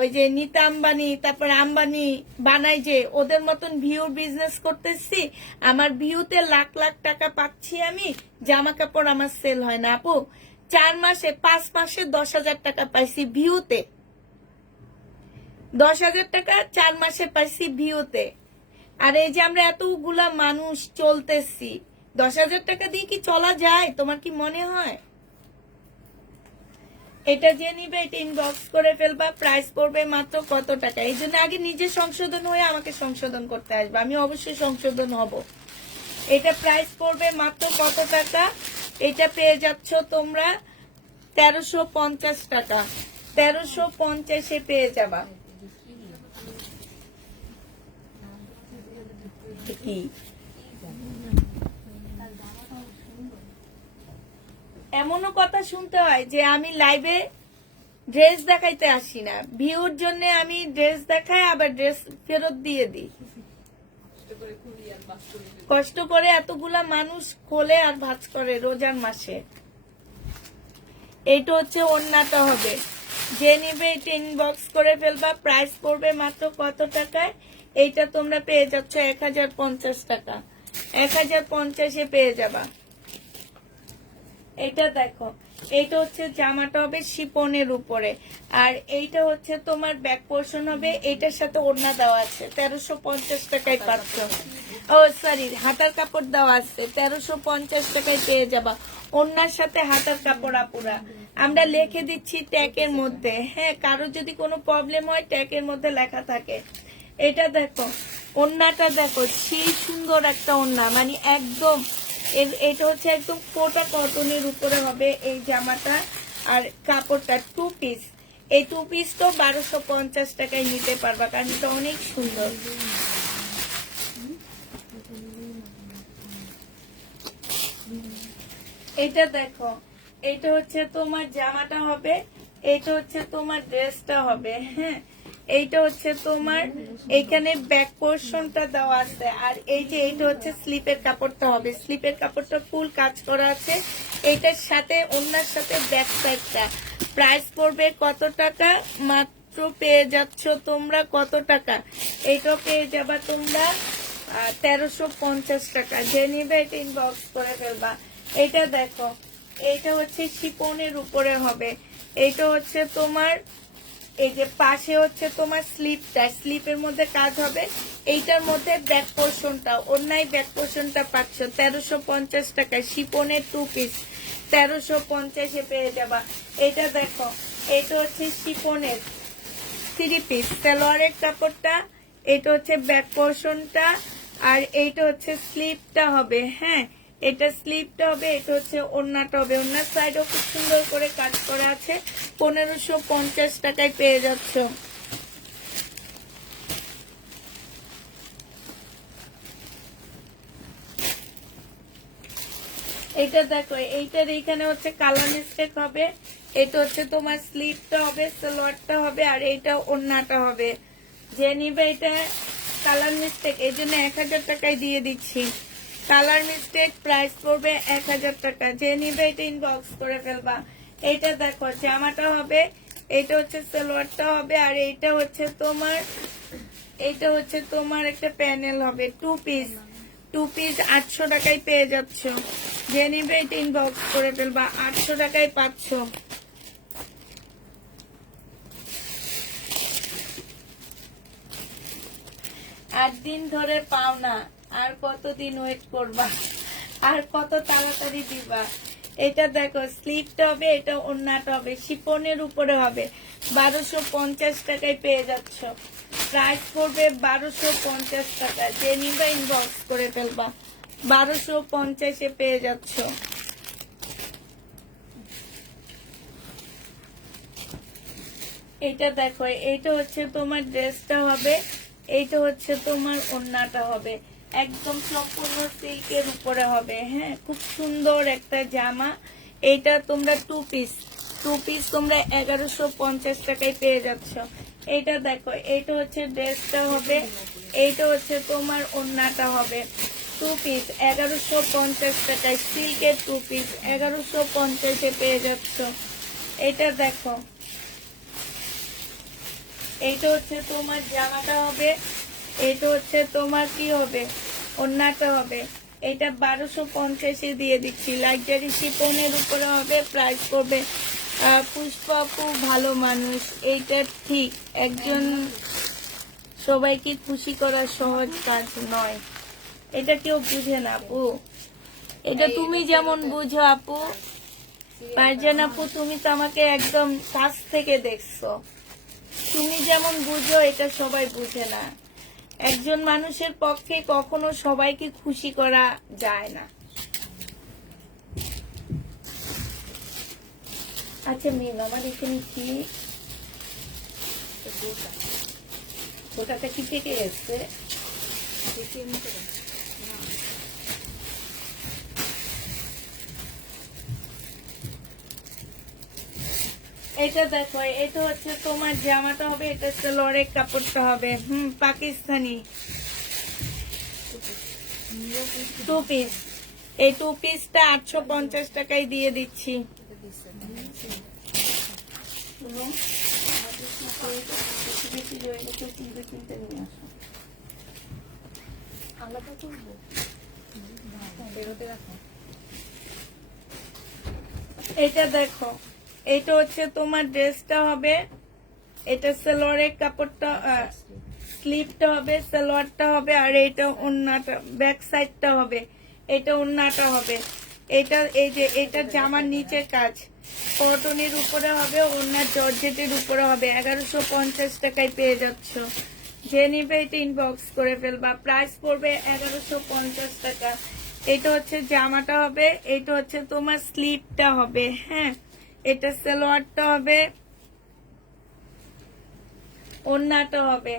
ওই যে নীতা আম্বানি, তারপর আম্বানি বানাই যে ওদের মতন ভিউর বিজনেস করতেছি? আমার ভিউতে লাখ লাখ টাকা পাচ্ছি আমি, জামা কাপড় আমার সেল হয় না আপু। 5 মাসে 10,000 টাকা পাইছি ভিউতে, 10,000 টাকা 4 মাসে পাইছি ভিউতে। আর এই যে আমরা এতগুলা মানুষ চলতেছি, 10,000 টাকা দিয়ে কি চলা যায়? তোমার কি মনে হয়? এটা যে নিবে এটা ইনবক্স করে ফেলবা, প্রাইস পড়বে মাত্র কত টাকা। এই জন্য আগে নিজে সংশোধন হয়ে আমাকে সংশোধন করতে আসবে, আমি অবশ্যই সংশোধন হব। এটা প্রাইস পড়বে মাত্র কত টাকা? এটা পেয়ে যাচ্ছ তোমরা 1350 টাকা, 1350-এ পেয়ে যাবা। কি এমনও কথা শুনতে হয় যে আমি লাইভে ড্রেস দেখাইতে আসি না, ভিউর জন্য আমি ড্রেস দেখাই আবার ড্রেস ফেরত দিয়ে দিই। কষ্ট করে এতগুলা মানুষ খোলে আর ভাঁজ করে রোজার মাসে। এইটা হচ্ছে ওড়নাটা হবে, যে নিবে এটা ইনবক্স করে ফেলবা, প্রাইস পড়বে মাত্র কত টাকায়? এইটা তোমরা পেয়ে যাচ্ছ 1050 টাকা, 1050-এ পেয়ে যাবা। এটা দেখো, এইটা হচ্ছে জামাটা হবে শিপনের উপরে, আর এইটা হচ্ছে তোমার ব্যাক পোর্শন হবে, এইটার সাথে ওড়না দেওয়া আছে, 1350 টাকায় পাচ্ছ। ও সরি, হাতার কাপড় দেওয়া আছে, 1350 টাকায় পেয়ে যাবা। ওড়নার সাথে হাতার কাপড় আপুরা আমরা লিখে দিচ্ছি ট্যাগের মধ্যে। হ্যাঁ, কারো যদি কোনো প্রবলেম হয় ট্যাগের মধ্যে লেখা থাকে। এটা দেখো, ওড়নাটা দেখো, সেই সুন্দর একটা ওড়না, মানে একদম এটা হচ্ছে একদম কোটা কটনের উপরে হবে এই জামাটা। আর কাপড়টা 2 পিস, এই 2 পিস তো 1250 টাকায় নিতে পারবা, কারণ এটা অনেক সুন্দর। এটা দেখো, এটা হচ্ছে তোমার জামাটা হবে, এটা হচ্ছে তোমার ড্রেসটা হবে। হ্যাঁ, এইটা হচ্ছে তোমার এখানে ব্যাক পোর্শনটা দেওয়া আছে, আর এই যে এইটা হচ্ছে স্লিপের কাপড়টা হবে, স্লিপের কাপড়টা ফুল কাজ করা আছে। এইটার সাথে ওনার সাথে ব্যাক সাইডটা। প্রাইস পড়বে কত টাকা? মাত্র পেয়ে যাচ্ছ তোমরা কত টাকা? এইটাও পেয়ে যাবা তোমরা 1350 টাকা। যে নিবে এটা ইনবক্স করে ফেলবা। এটা দেখো, এইটা হচ্ছে শিপনের উপরে হবে, এইটা হচ্ছে তোমার এই যে পাশে হচ্ছে তোমার স্লিপটা, স্লিপের মধ্যে কাজ হবে। এইটার মধ্যে ব্যাক পোর্শনটা, অন্যায় ব্যাক পোর্শনটা পাচ্ছ 1350 টাকা, শিপনের 2 পিস 1350-এ পেয়ে যাবা। এটা দেখো, এটা হচ্ছে শিপনের 3 পিস, সালোয়ারের কাপড়টা, এটা হচ্ছে ব্যাক পোর্শনটা, আর এইটা হচ্ছে স্লিপটা হবে। হ্যাঁ, এটা স্লিপটা হবে, এটা হচ্ছে ওড়নাটা হবে। ওড়নার সাইডও খুব সুন্দর করে কাজ করা আছে, 1550 টাকায় পেয়ে যাচ্ছ। এটা দেখো, এইটার এইখানে হচ্ছে কালার মিস্টেক হবে, এটা হচ্ছে তোমার স্লিপটা হবে, সালোয়ারটা হবে, আর এইটা ওড়নাটা হবে। যে নিবে এটা কালার মিস্টেক, এই জন্য 1000 টাকায় দিয়ে দিচ্ছি। কালার মিস্টেক, প্রাইস পড়বে 1000 টাকা। যে নিবে এটা ইনবক্স করে ফেলবা। এইটা দেখো, জামাটা হবে, এইটা হচ্ছে সালোয়ারটা হবে, আর এইটা হচ্ছে তোমার এইটা হচ্ছে তোমার একটা প্যানেল হবে, 2 পিস। 2 পিস 800 টাকায় পেয়ে যাচ্ছ। যে নিবে এটা ইনবক্স করে ফেলবা, 800 টাকায় পাচ্ছ। আট দিন ধরে পাও না, আর কতদিন ওয়েট করবা, আর কত তাড়াতাড়ি দিবা। এটা দেখো স্লিপটা হবে, এটা ওড়নাটা হবে, শিপনের উপরে হবে। 1250 টাকায় পেয়ে যাচ্ছ। প্রাইস পড়বে 1250 টাকা। যে নিবা ইনবক্স করে ফেলবা, 1250-এ পেয়ে যাচ্ছ। এটা দেখো, এইটা হচ্ছে তোমার ড্রেসটা হবে, এইটা হচ্ছে তোমার ওড়নাটা হবে, একদম সম্পূর্ণ সিল্কের উপরে হবে। হ্যাঁ, খুব সুন্দর একটা জামা। এইটা তোমরা 2 পিস, 2 পিস তোমরা 1150 টাকায় পেয়ে যাচ্ছ। এইটা দেখো, এইটা হচ্ছে ড্রেসটা হবে, এইটা হচ্ছে তোমার ওড়নাটা হবে। 2 পিস 1150 টাকায়, সিল্কের 2 পিস 1150-এ পেয়ে যাচ্ছ। এটা দেখো, এইটা হচ্ছে তোমার জামাটা হবে, এইটা হচ্ছে তোমার কি হবে, ওড়নাটা হবে। এটা 1250-এ দিয়ে দিচ্ছি, লাক্সারি শিপনের উপরে হবে। প্রাইস করবে পুষ্পা আপু ভালো মানুষ, এইটা ঠিক। একজন সবাইকে খুশি করা সহজ কাজ নয়, এটা কেউ বুঝে না আপু। এটা তুমি যেমন বুঝো আপু, পারজান আপু, তুমি তো আমাকে একদম কাছ থেকে দেখছো, তুমি যেমন বুঝো এটা সবাই বুঝে না। একজন মানুষের পক্ষে কখনো সবাইকে খুশি করা যায় না। আচ্ছা মেম, আমার এখানে কি ওটাটা কি থেকে এসছে? এটা দেখো, এটা হচ্ছে তোমার জামাটা হবে, এটা হচ্ছে লরের কাপড়টা হবে। পাকিস্তানি 2 পিস। এই 2 পিসটা 850 টাকায় দিয়ে দিচ্ছি। শুনো, আমাদের সাথে বেশি বেশি রয়ে গেছে, কিনতে নিয়ে আসো। আলাদা করবো, বেরোতে রাখো। এটা দেখো, এটা হচ্ছে তোমার ড্রেসটা হবে, এটা সালোয়ারের কাপড়টা, স্লিপটা হবে, সালোয়ারটা হবে, আর এটা ওড়নাটা, ব্যাক সাইডটা হবে, এটা ওড়নাটা হবে। এটা এই যে এটা জামার নিচের কাজ, কটনের উপরে হবে, ওড়নার জর্জেটের উপরে হবে। 1150 টাকায় পেয়ে যাচ্ছ। যে নিবে এটা ইনবক্স করে ফেলবা, প্রাইস পড়বে 1150 টাকা। এটা হচ্ছে জামাটা হবে, এটা হচ্ছে তোমার স্লিপটা হবে। হ্যাঁ, এটা সালোয়ারটা হবে, ওড়নাটা হবে।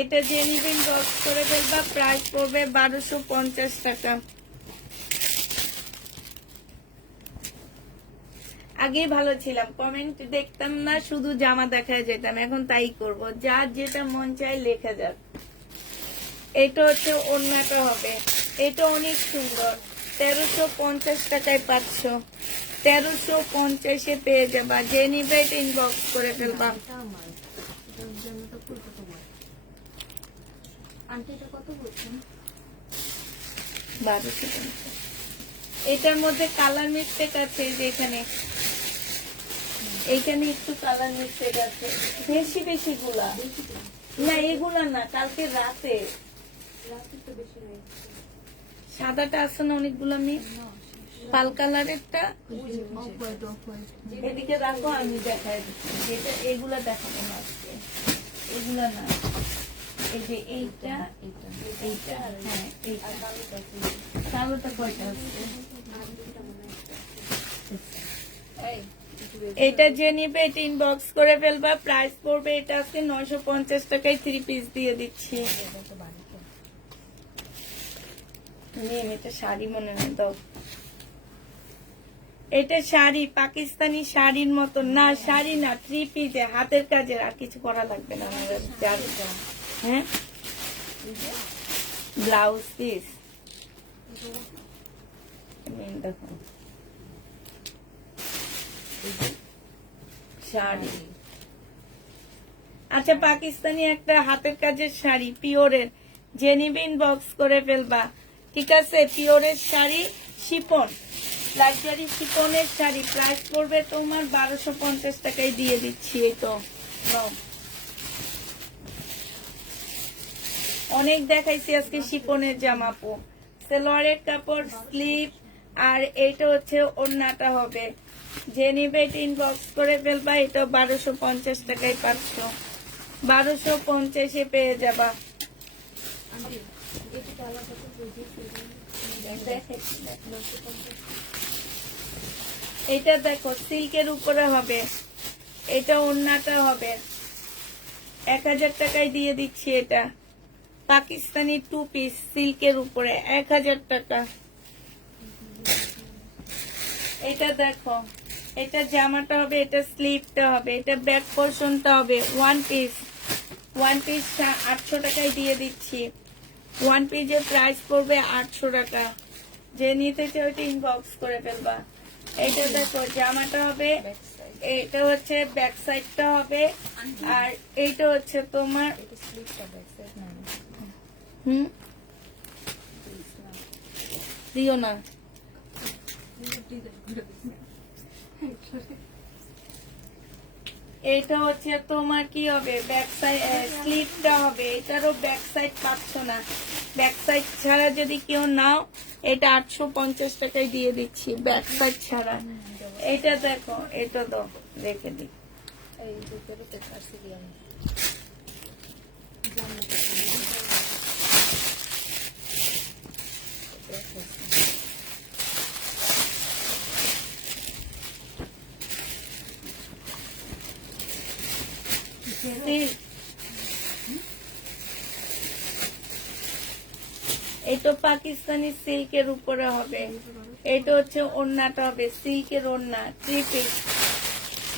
এটা যে নিবে ইনবক্স করে ফেলবা, প্রাইস পড়বে 1250 টাকা। আগেই ভালো ছিলাম, কমেন্ট দেখতাম না, শুধু জামা দেখায় যেতাম, এখন তাই করব, যার যেটা মন চায় লেখা যাক। এটা হচ্ছে ওড়নাটা হবে, এটা অনেক সুন্দর, 1350 টাকায় পাচ্ছ। 1350-এ পেয়ে যাবা। যে নিবে এটা ইনবক্স করে ফেলবা। এটা আমার, এটার জন্যটা পুরোটা তোমার। আন্টি এটা কত বলছেন? 1250। এটার মধ্যে কালার মিস্টেক আছে, যে এখানে এইখানে একটু কালার মিস্টেক আছে, বেশি বেশি গুলা না, এগুলা না, কালকে রাতে রাতে তো বেশি রয়েছে। সাদাটা আছে না অনেকগুলো, আমি পাল কালারেরটা অফ হোয়াইট এদিকে রাখো, আমি দেখাই দিচ্ছি। যেটা এগুলা দেখাবো না আজকে, এগুলা না, এই যে এইটা, এইটা, হ্যাঁ এইটা। কালোটা কয়টা আছে? এটা যে নিবে এটা ইনবক্স করে ফেলবা, প্রাইস পড়বে এটা আছে 950 টাকায়। 3 পিস দিয়ে দিচ্ছি। নিম, এটা শাড়ি মনে নেই, দাও। এটা শাড়ি, পাকিস্তানি শাড়ির মতো না, শাড়ি না, 3 পিসে হাতের কাজের, আর কিছু করা লাগবে না আমাদের। হ্যাঁ, ব্লাউজ পিস দেখো, শাড়ি। আচ্ছা, পাকিস্তানি একটা হাতের কাজের শাড়ি পিওরের, যে নিবে ইনবক্স করে ফেলবা, ঠিক আছে? পিওরের শাড়ি, শিপন, লাক্সারি শিপনের শাড়ি, প্রাইস পড়বে তোমার 1250 টাকায় দিয়ে দিচ্ছি। এই তো নাও। অনেক দেখাইছি আজকে শিপনের জামা পো, সালোয়ারের কাপড়, স্লিভ, আর এইটা হচ্ছে ওড়নাটা হবে। যে নিবে এটা ইনবক্স করে ফেলবা, এটা 1250 টাকায় পাচ্ছ, 1250-এ পেয়ে যাবা। এটা দেখো সিল্কের উপরে হবে, এটা ওড়নাটা হবে, 1000 টাকায় দিয়ে দিচ্ছি। এটা পাকিস্তানি 2 পিস সিল্কের উপরে 1000 টাকা। এটা দেখো, এটা জামাটা হবে, এটা স্লিভটা হবে, এটা ব্যাক পোর্শনটা হবে। 1 পিস 800 টাকায় দিয়ে দিচ্ছি। 1 পিসের প্রাইস পড়বে 800 টাকা। যে নিতে চাও ওইটা ইনবক্স করে ফেলবা। এটা দেখো জামাটা হবে, ব্যাক সাইড, এটা হচ্ছে ব্যাক সাইডটা হবে, আর এইটা হচ্ছে তোমার এটা স্লিপটা ব্যাক সাইড না, দিও না। এটা হচ্ছে তোমার কি হবে, ব্যাক সাইড স্লিপটা হবে, এটারও ব্যাক সাইড পাচ্ছ না। ব্যাক সাইড ছাড়া যদি কেউ নাও, এটা 850 টাকায় দিয়ে দিচ্ছি, ব্যাক সাইড ছাড়া। এটা দেখো, এটা তো রেখে দিই। এই দুটোরও পেপার সিরিয়াল সিল্ক, এটা পাকিস্তানি সিল্কের উপরে হবে। এটা হচ্ছে ওড়নাটা হবে, সিল্কের ওড়না, 3 পিস।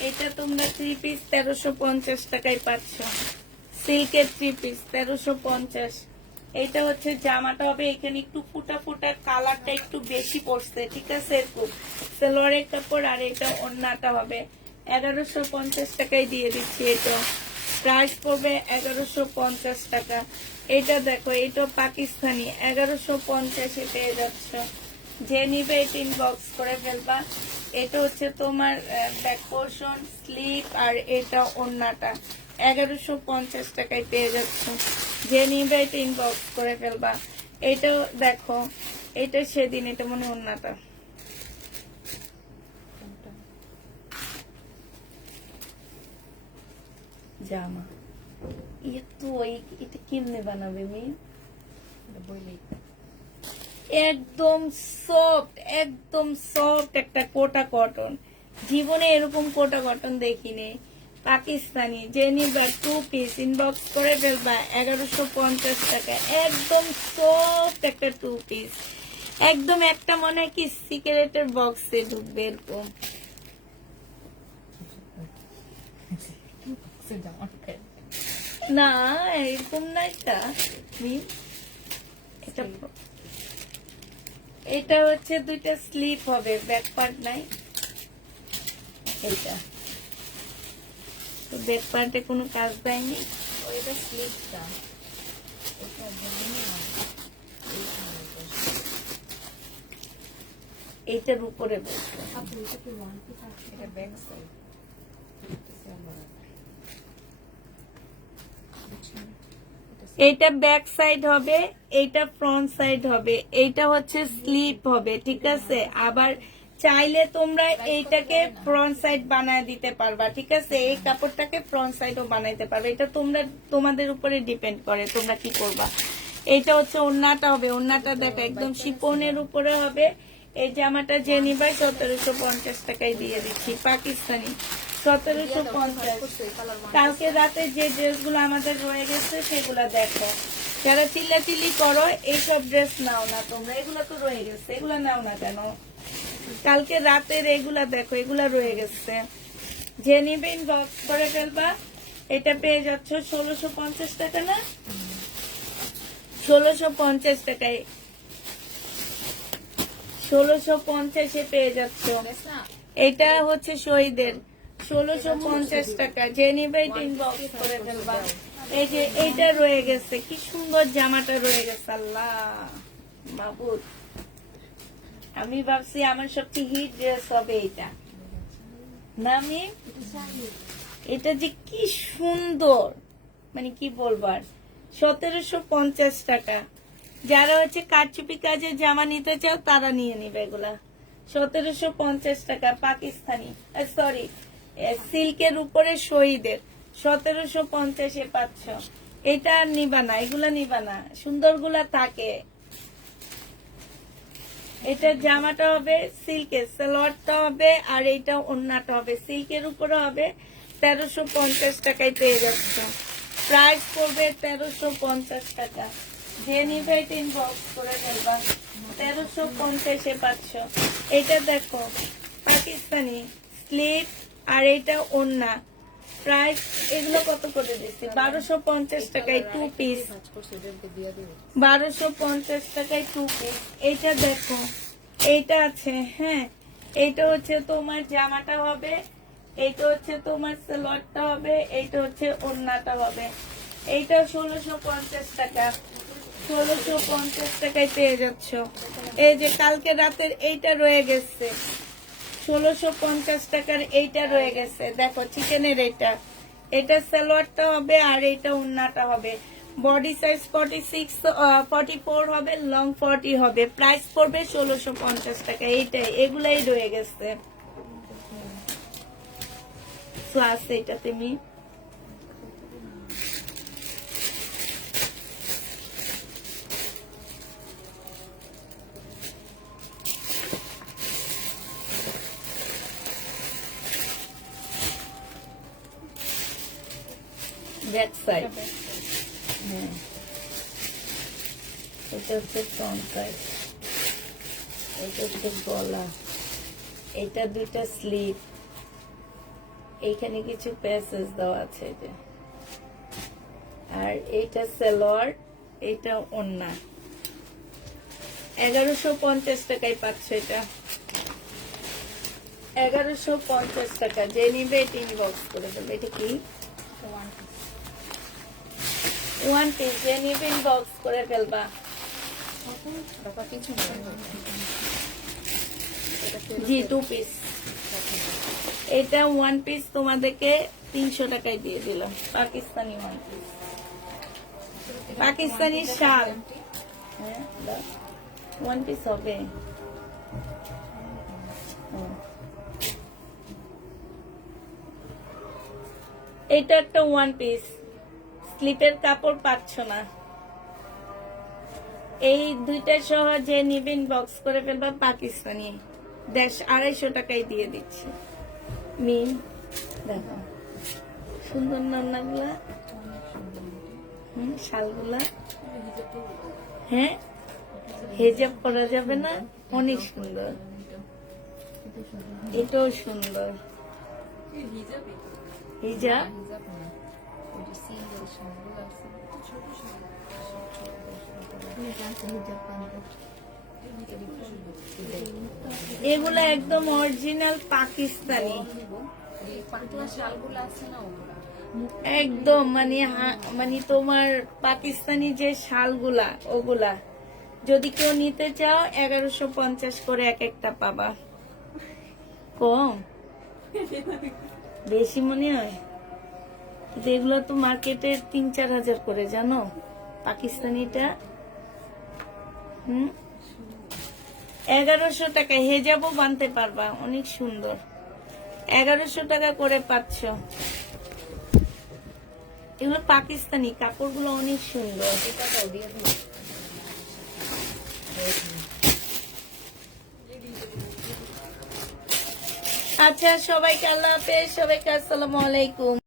এটা তোমরা 3 পিস 1350 টাকায় পাচ্ছ, সিল্কের 3 পিস 1350। এটা হচ্ছে জামাটা হবে, এখানে একটু ফুটা ফুটা কালারটা একটু বেশি পড়ছে, ঠিক আছে? এরকম সালোয়ারের কাপড়, আর এটা ওড়নাটা হবে। 1150 টাকায় দিয়ে দিচ্ছি। এটা প্রাইস পড়বে 1150 টাকা। এটা দেখো, এটা পাকিস্তানি, 1150-এ পেয়ে যাচ্ছ। যে নিবে এটা ইনবক্স করে ফেলবা। এটা হচ্ছে তোমার ব্যাক পোর্শন, স্লিভ, আর এটা ওড়নাটা 1150 টাকায় পেয়ে যাচ্ছ। যে নিবে এটা ইনবক্স করে ফেলবা। এটা দেখো, এটা সেদিন, এটা মনে হয় ওড়নাটা, জামা। এটা কেমনে বানাবে মেয়ে? বইলেই একদম সফট, একদম সফট একটা কোটা কটন। জীবনে এরকম কোটা কটন দেখিনি। পাকিস্তানি, যে নিবা 2 পিস ইনবক্স করে ফেলবা, 1150 টাকা। একদম সফট একটা 2 পিস, একদম একটা মনে হয় কি সিগারেটের বক্সে ঢুকবে এরকম। জামা খাই না এরকম না, এটা এটা এটা হচ্ছে 2টা স্লিপ হবে, ব্যাক পার্ট নাই। এটা তো ব্যাক পার্টে কোনো কাজ দেয়নি। ওইটা স্লিপটা, এটা বলিনি না, এইটার উপরে বসবে। আপু এটা কি 1 পিস আছে? এটা ব্যাক সাইড, এইটা ব্যাক সাইড হবে, এইটা ফ্রন্ট সাইড হবে, এইটা হচ্ছে স্লিপ হবে, ঠিক আছে? আবার চাইলে তোমরা এইটাকে ফ্রন্ট সাইড বানায় দিতে পারবা, ঠিক আছে? এই কাপড়টাকে ফ্রন্ট সাইডও বানাইতে পারবে। এটা তোমরা তোমাদের উপরে ডিপেন্ড করে তোমরা কি করবা। এইটা হচ্ছে ওড়নাটা হবে, ওড়নাটা দেখো একদম শিপনের উপরে হবে। এই জামাটা যে নিবা 1750 টাকায় দিয়ে দিচ্ছি, পাকিস্তানি 1750। কালকে রাতে যে ড্রেসগুলো আমাদের রয়ে গেছে সেগুলা দেখো। যারা চিল্লাচিল্লি করো, এইসব ড্রেস নাও না তোমরা, এগুলো তো রয়ে গেছে, এগুলা নাও না কেন? কালকে রাতের এগুলা দেখো, এগুলা রয়ে গেছে। যে নিবে ইনবক্স করে ফেলবা। এটা পেয়ে যাচ্ছ 1650 টাকা না, 1650 টাকায়, 1650-এ পেয়ে যাচ্ছ। এটা হচ্ছে শহীদের, 1650 টাকা। যে নিবে ইনবক্স করে ফেলবা। এই যে এইটা রয়ে গেছে, কি সুন্দর জামাটা রয়ে গেছে, আল্লাহ মাবুদ। আমি ভাবছি আমার সবচেয়ে হিট ড্রেস হবে এটা না। আমি এটা যে কি সুন্দর, মানে কি বলবার। 1750 টাকা। যারা হচ্ছে কারচুপি কাজের জামা নিতে চাও তারা নিয়ে নিবে এগুলা। 1750 টাকা পাকিস্তানি, সরি সিল্কের উপরে শহীদের 1750-এ পাচ্ছ। এটা আর নিবা না, এগুলা নিবা না, সুন্দরগুলা থাকে। এটা জামাটা হবে সিল্কের, সালোয়ারটা হবে আর এইটা ওড়নাটা হবে সিল্কের উপরে হবে। 1350 টাকায় পেয়ে যাচ্ছ। প্রাইস পড়বে 1350 টাকা। যে নিবে ইনবক্স করে ফেলবা। 1350-এ পাচ্ছ। এটা দেখো পাকিস্তানি স্লিপ আর এটা ওড়না। প্রাইস এগুলো কত করে দিচ্ছি? 1250 টাকায় 2 পিস। 1250 টাকায় 2 পিস। এইটা দেখো, এইটা আছে, হ্যাঁ এইটা হচ্ছে তোমার জামাটা হবে, এইটা হচ্ছে তোমার সালোয়ারটা হবে, এইটা হচ্ছে ওড়নাটা হবে। এইটা 1650 টাকা। 1650 টাকায় পেয়ে যাচ্ছ। এই যে কালকে রাতের এইটা রয়ে গেছে 1650 টাকার, এইটা রয়ে গেছে দেখো চিকেনের। এটা সালোয়ারটা হবে আর এইটা ওড়নাটা হবে। বডি সাইজ 44 হবে, লং 40 হবে। প্রাইস পড়বে 1650 টাকা। এইটাই, এগুলাই রয়ে গেছে। ক্লাস এটা তুমি ব্যাক সাইড, হ্যাঁ এটা হচ্ছে ফ্রন্ট সাইড, এটা হচ্ছে গলা, এটা দুইটা স্লিপ, এইখানে কিছু প্যাসেজ দেওয়া আছে এটা। আর এইটা সালোয়ার, এইটা ওড়না। 1150 টাকায় পাচ্ছ এটা। 1150 টাকা। যে নিবে এটা ইনবক্স করে দেবে। এটা কি ওয়ান পিস? যে নিবে ইনবক্স করে ফেলবা। জি 2 পিস। এটা 1 পিস তোমাদেরকে 300 টাকায় দিয়ে দিলাম। পাকিস্তানি 1 পিস, পাকিস্তানি শাল। হ্যাঁ 1 পিস হবে। এটা একটা 1 পিস। স্লিপের কাপড় পাচ্ছ না। এই দুইটা সহ যে নিবে ইনবক্স করে ফেলবা। পাকিস্তানি 250 টাকায় দিয়ে দিচ্ছি। মিন দেখো সুন্দর নামগুলা, শালগুলা, হ্যাঁ হেজাব করা যাবে না, অনেক সুন্দর। এটাও সুন্দর হিজাব। এগুলো একদম অরিজিনাল পাকিস্তানি, একদম মানে তোমার পাকিস্তানি যে শালগুলা ওগুলা। যদি কেউ নিতে চাও 1150 করে এক একটা পাবা। কম বেশি মনে হয়, কিন্তু এগুলো তো মার্কেটে 3-4 হাজার করে, জানো পাকিস্তানিটা। 1100 টাকা। হেজাবও বানতে পারবা, অনেক সুন্দর। 1100 টাকা করে পাচ্ছ। এগুলো পাকিস্তানি, কাপড়গুলো অনেক সুন্দর। আচ্ছা সবাইকে আল্লাহ হাফেজ, সবাইকে আসসালামু আলাইকুম।